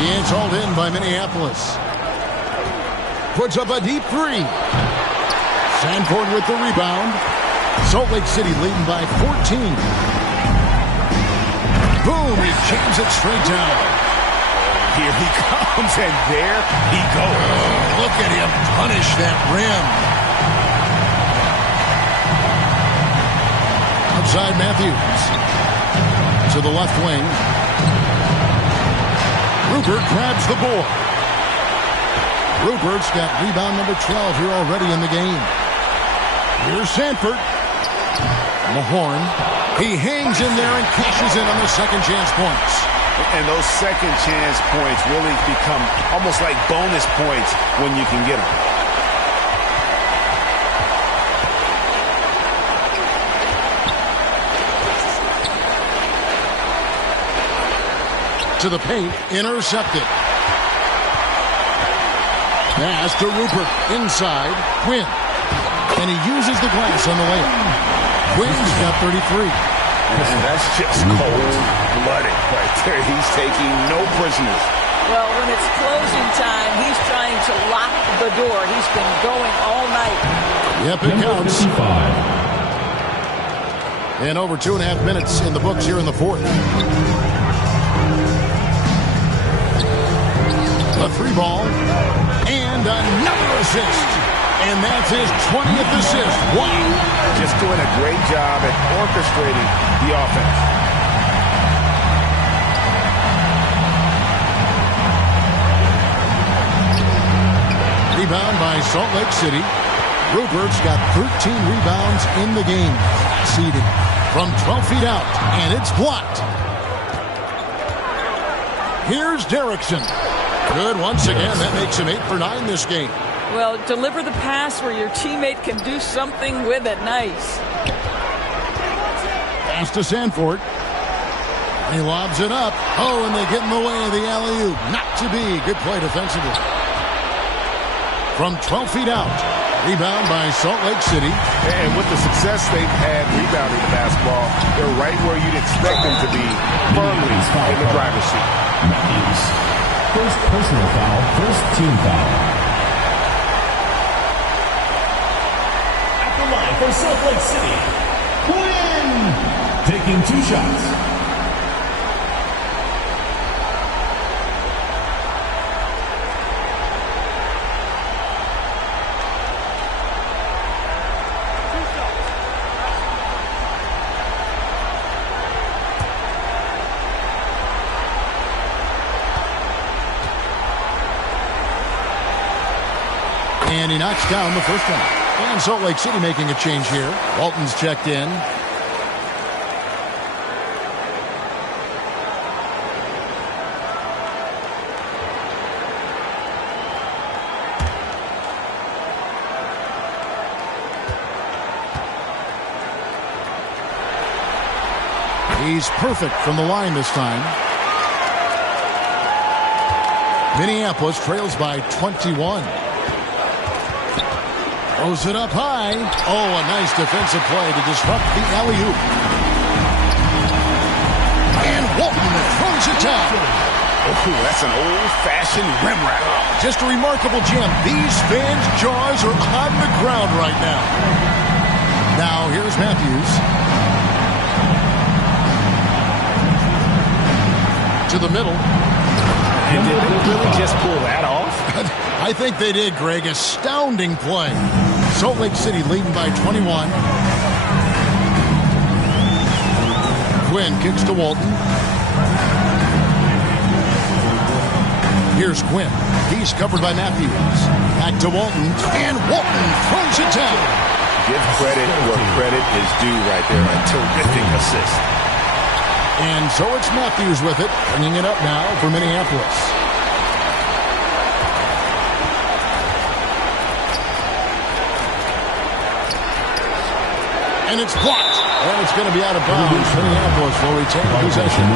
It's hauled in by Minneapolis. Puts up a deep three. Sanford with the rebound. Salt Lake City leading by 14. Boom, he jams it straight down. Here he comes, and there he goes. Look at him punish that rim. Outside Matthews. To the left wing. Rupert grabs the board. Rupert's got rebound number 12 here already in the game. Here's Sanford. Mahorn. He hangs in there and cashes in on the second chance points. And those second chance points really become almost like bonus points when you can get them. To the paint, intercepted. Pass to Rupert, inside, Quinn. And he uses the glass on the layup. Quinn's got 33. And that's just cold-blooded right there. He's taking no prisoners. Well, when it's closing time, he's trying to lock the door. He's been going all night. Yep, it counts. And over 2.5 minutes in the books here in the fourth. A three ball, and another assist. And that's his 20th assist. Wow. Just doing a great job at orchestrating the offense. Rebound by Salt Lake City. Rupert's got 13 rebounds in the game. Seeding from 12 feet out, and it's blocked. Here's Derrickson. Good once again. That makes him 8 for 9 this game. Well, deliver the pass where your teammate can do something with it. Nice. Pass to Sanford. He lobs it up. Oh, and they get in the way of the alley-oop. Not to be. Good play defensively. From 12 feet out. Rebound by Salt Lake City. And with the success they've had rebounding the basketball, they're right where you'd expect them to be, firmly in the driver's seat. Matthews. First personal foul, first team foul. At the line for Salt Lake City, Quinn taking 2 shots. And he knocks down the first one. And Salt Lake City making a change here. Walton's checked in. He's perfect from the line this time. Minneapolis trails by 21. Throws it up high. Oh, a nice defensive play to disrupt the alley-oop. And Walton throws it down. Oh, that's an old-fashioned rim rattle. Just a remarkable gem. These fans' jaws are on the ground right now. Now, here's Matthews. To the middle. And did they really just pull that off? I think they did, Greg. Astounding play. Salt Lake City leading by 21. Quinn kicks to Walton. Here's Quinn. He's covered by Matthews. Back to Walton. And Walton throws it down. Give credit where credit is due right there. A terrific assist. And so it's Matthews with it, bringing it up now for Minneapolis. And it's blocked. And it's going to be out of bounds. Minneapolis will retain possession.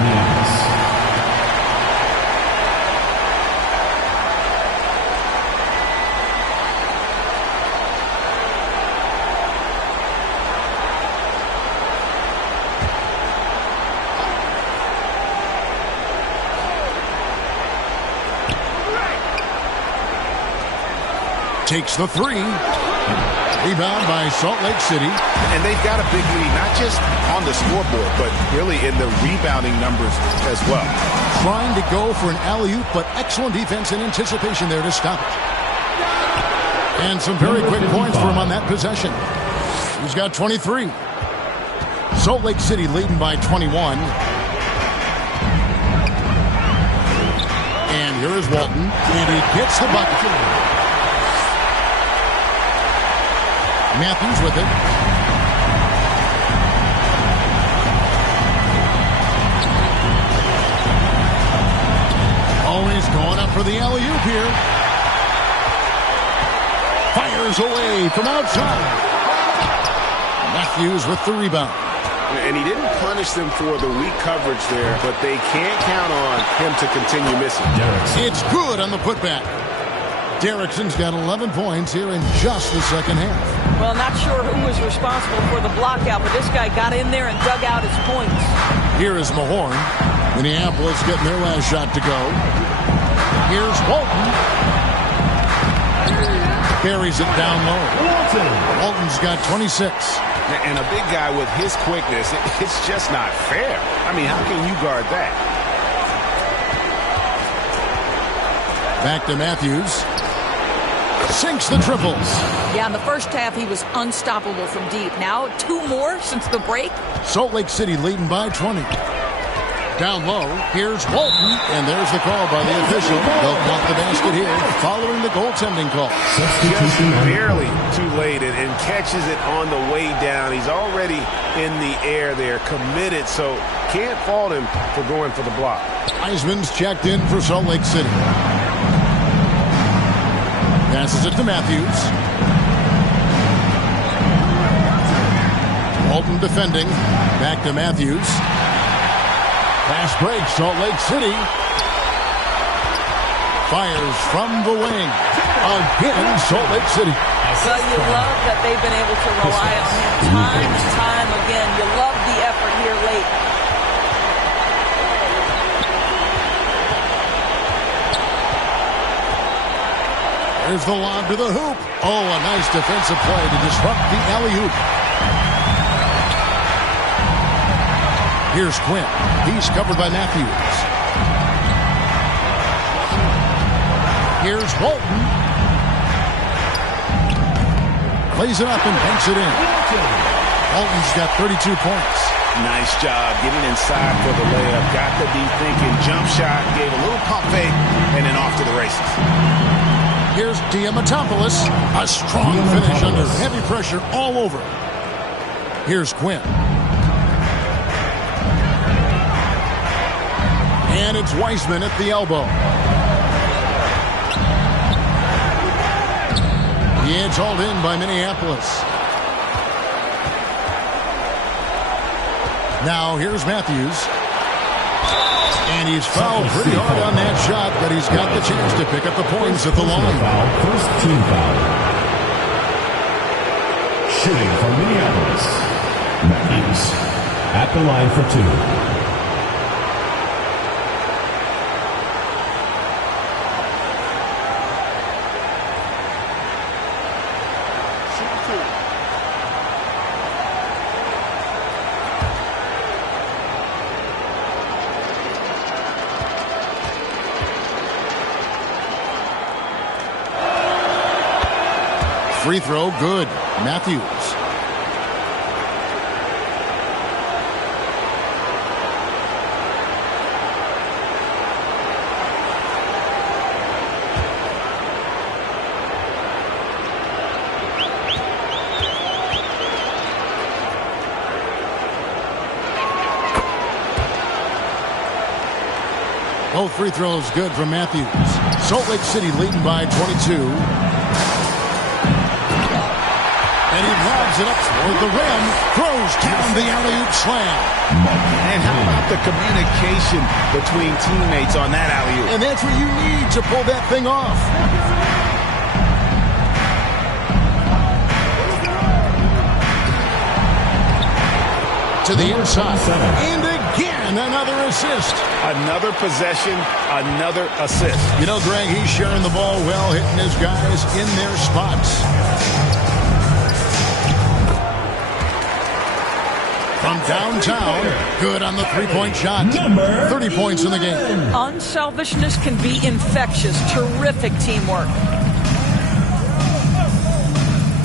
Takes the three. Rebound by Salt Lake City. And they've got a big lead, not just on the scoreboard, but really in the rebounding numbers as well. Trying to go for an alley-oop, but excellent defense and anticipation there to stop it. And some very quick points for him on that possession. He's got 23. Salt Lake City leading by 21. And here is Walton. And he gets the bucket. Matthews with it. Always going up for the alley-oop here. Fires away from outside. Matthews with the rebound. And he didn't punish them for the weak coverage there, but they can't count on him to continue missing. It's good on the putback. Derrickson's got 11 points here in just the second half. Well, not sure who was responsible for the blockout, but this guy got in there and dug out his points. Here is Mahorn. Minneapolis getting their last shot to go. Here's Walton. Carries it down low. Walton's got 26. And a big guy with his quickness, it's just not fair. I mean, how can you guard that? Back to Matthews. Sinks the triples. Yeah, in the first half, he was unstoppable from deep. Now, 2 more since the break. Salt Lake City leading by 20. Down low, here's Walton, and there's the call by the official. They'll count the basket here following the goaltending call. Just barely too late and catches it on the way down. He's already in the air there, committed, so can't fault him for going for the block. Heisman's checked in for Salt Lake City. Passes it to Matthews. Walton defending. Back to Matthews. Pass break, Salt Lake City. Fires from the wing. Again, Salt Lake City. Well, you love that they've been able to rely on him time and time again. You love the effort here late. There's the lob to the hoop. Oh, a nice defensive play to disrupt the alley-oop. Here's Quinn. He's covered by Matthews. Here's Walton. Plays it up and banks it in. Walton's got 32 points. Nice job getting inside for the layup. Got the deep thinking jump shot, gave a little pump fake, and then off to the races. Here's Diamatopoulos. A strong finish under heavy pressure all over. Here's Quinn. And it's Wiseman at the elbow. It's hauled in by Minneapolis. Now here's Matthews. And he's fouled pretty hard on that shot, but he's got the chance to pick up the points at the line. First team foul. Shooting for Minneapolis. Matthews at the line for 2. free throw, good. Matthews. Both free throws good from Matthews. Salt Lake City leading by 22. And he lobs it up toward the rim. Throws down the alley-oop slam. And how about the communication between teammates on that alley-oop? And that's what you need to pull that thing off. To the inside. And again, another assist. Another possession, another assist. You know, Greg, he's sharing the ball well, hitting his guys in their spots. From downtown, good on the three-point shot. 30 points in the game. Unselfishness can be infectious. Terrific teamwork.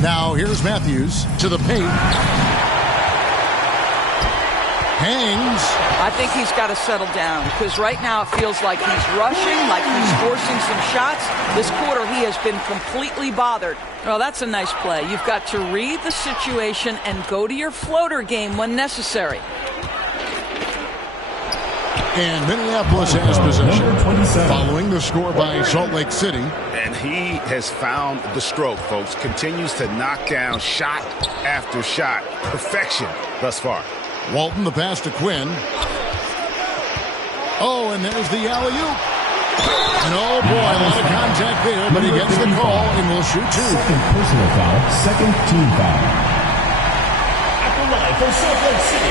Now, here's Matthews to the paint. Hangs. I think he's got to settle down because right now it feels like he's rushing, like he's forcing some shots. This quarter he has been completely bothered. Well, that's a nice play. You've got to read the situation and go to your floater game when necessary. And Minneapolis has possession following the score by Salt Lake City. And he has found the stroke, folks. Continues to knock down shot after shot. Perfection thus far. Walton, the pass to Quinn. Oh, and there's the alley-oop. And oh boy, a lot of contact there, but he gets the call and will shoot two. Second personal foul, second team foul. At the line for Salt Lake City,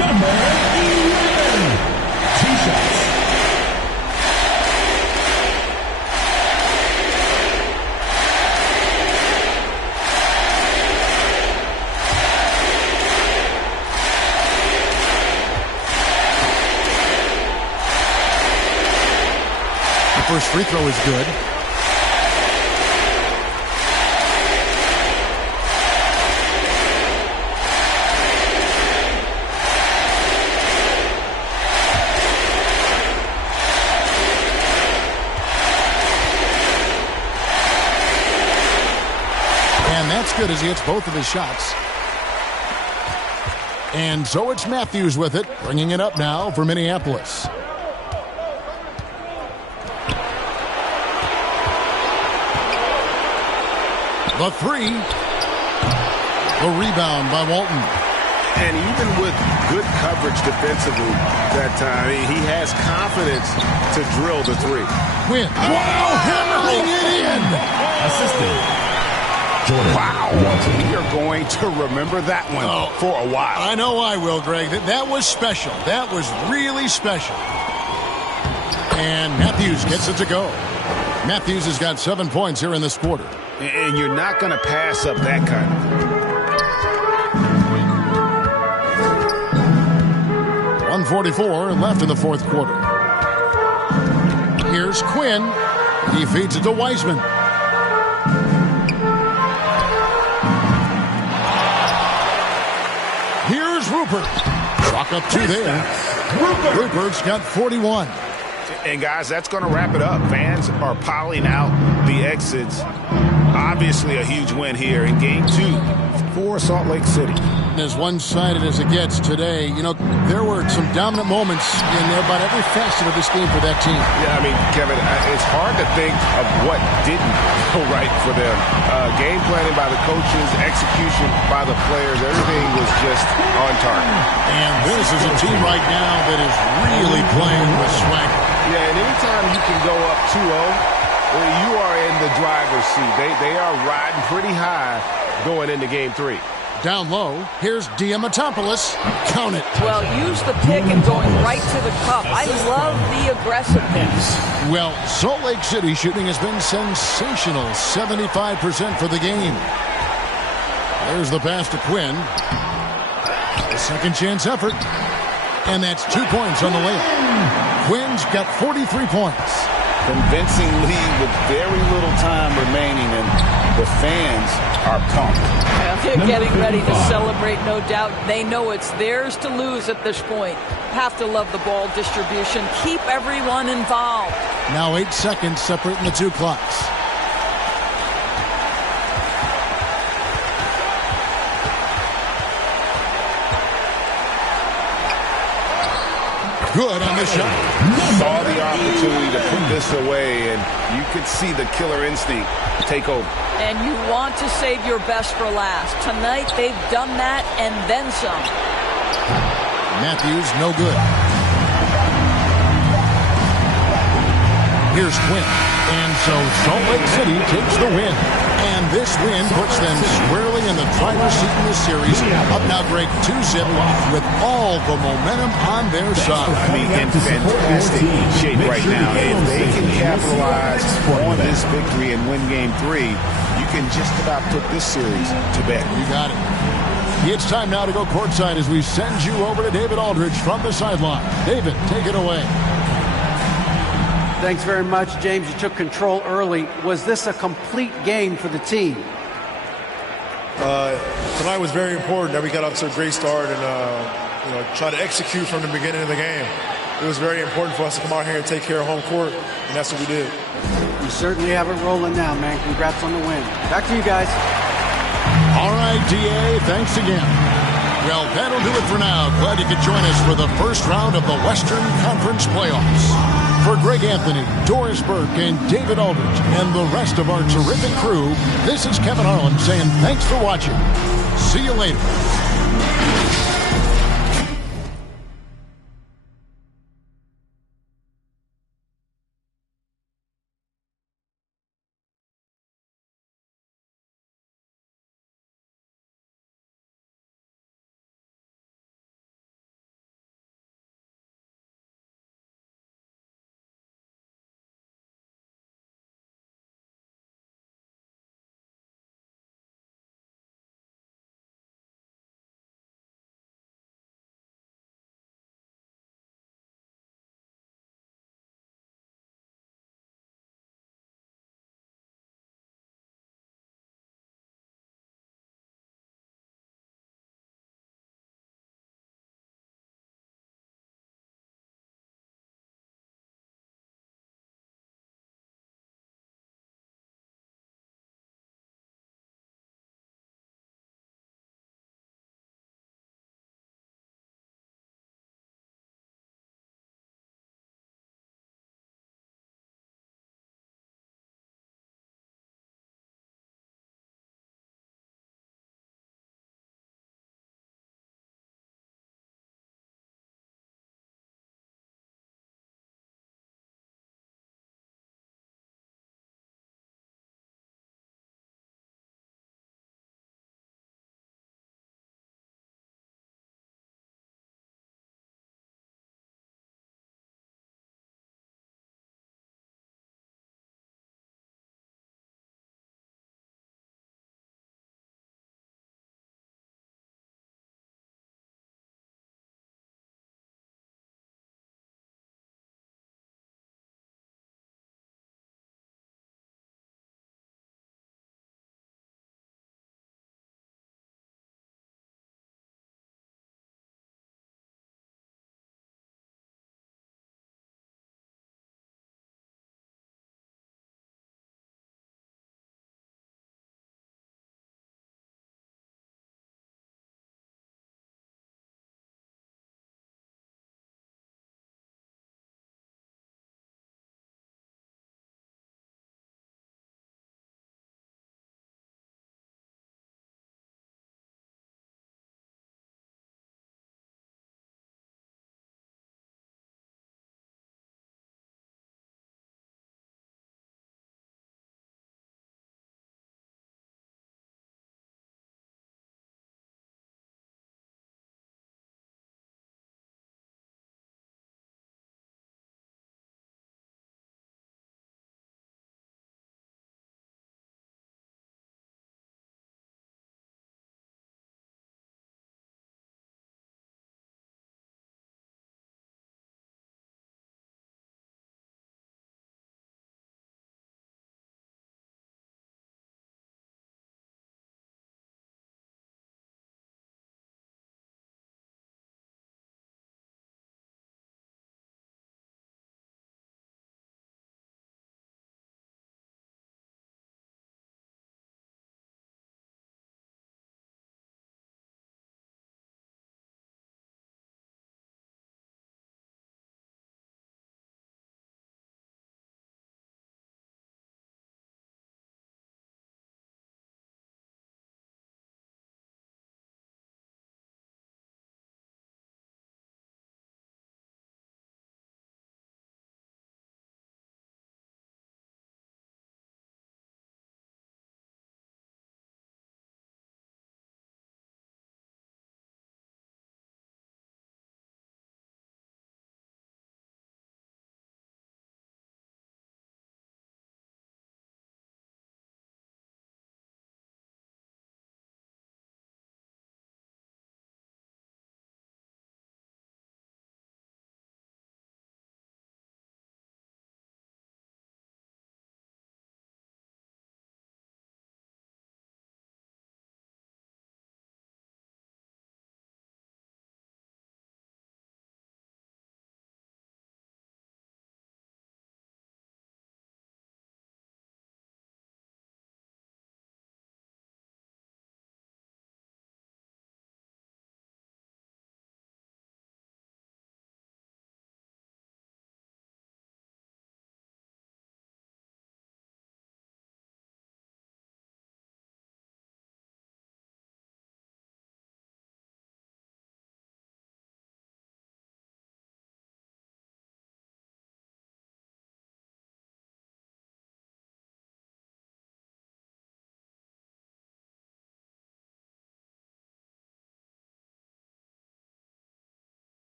number 11. Two shots. First free throw is good. And that's good as he hits both of his shots. And so it's Matthews with it, bringing it up now for Minneapolis. The three. The rebound by Walton. And even with good coverage defensively that time, he has confidence to drill the three. Quinn. Wow, hammering it in. Assistant. Jordan. Wow. You're going to remember that one for a while. I know I will, Greg. That was special. That was really special. And Matthews gets it to go. Matthews has got 7 points here in this quarter. And you're not going to pass up that kind of thing. 1:44 left in the fourth quarter. Here's Quinn. He feeds it to Wiseman. Here's Rupert. Chalk up two there. Rupert's got 41. And, guys, that's going to wrap it up. Fans are piling out the exits. Obviously a huge win here in Game 2 for Salt Lake City. As one-sided as it gets today, you know, there were some dominant moments in about every facet of this game for that team. Yeah, I mean, Kevin, it's hard to think of what didn't go right for them. Game planning by the coaches, execution by the players, everything was just on target. And this is a team right now that is really playing with swagger. Yeah, and anytime you can go up 2-0, you are in the driver's seat. They are riding pretty high going into Game 3. Down low, here's Diamantopoulos. Count it. Well, use the pick and going right to the cup. I love the aggressiveness. Well, Salt Lake City shooting has been sensational. 75% for the game. There's the pass to Quinn. A second chance effort. And that's 2 points on the layup. Quinn's got 43 points. convincing lead with very little time remaining, and the fans are pumped. They're getting ready to celebrate, no doubt. They know it's theirs to lose at this point. Have to love the ball distribution. Keep everyone involved. Now 8 seconds separating the two clocks. Good on the shot. Saw the opportunity to put this away, and you could see the killer instinct take over. And you want to save your best for last. Tonight, they've done that and then some. Matthews, no good. Here's Quinn. And so Salt Lake City takes the win. And this win puts them squarely in the driver's seat in this series. Up now, Greg, 2-zip with all the momentum on their side. I mean, in fantastic shape right now. If they can capitalize on this victory and win Game 3, you can just about put this series to bed. You got it. It's time now to go courtside as we send you over to David Aldridge from the sideline. David, take it away. Thanks very much, James. You took control early. Was this a complete game for the team? Tonight was very important that we got off to a great start and try to execute from the beginning of the game. It was very important for us to come out here and take care of home court, and that's what we did. You certainly have it rolling now, man. Congrats on the win. Back to you guys. All right, DA, thanks again. Well, that'll do it for now. Glad you could join us for the first round of the Western Conference playoffs. For Greg Anthony, Doris Burke, and David Aldridge, and the rest of our terrific crew, this is Kevin Harlan saying thanks for watching. See you later.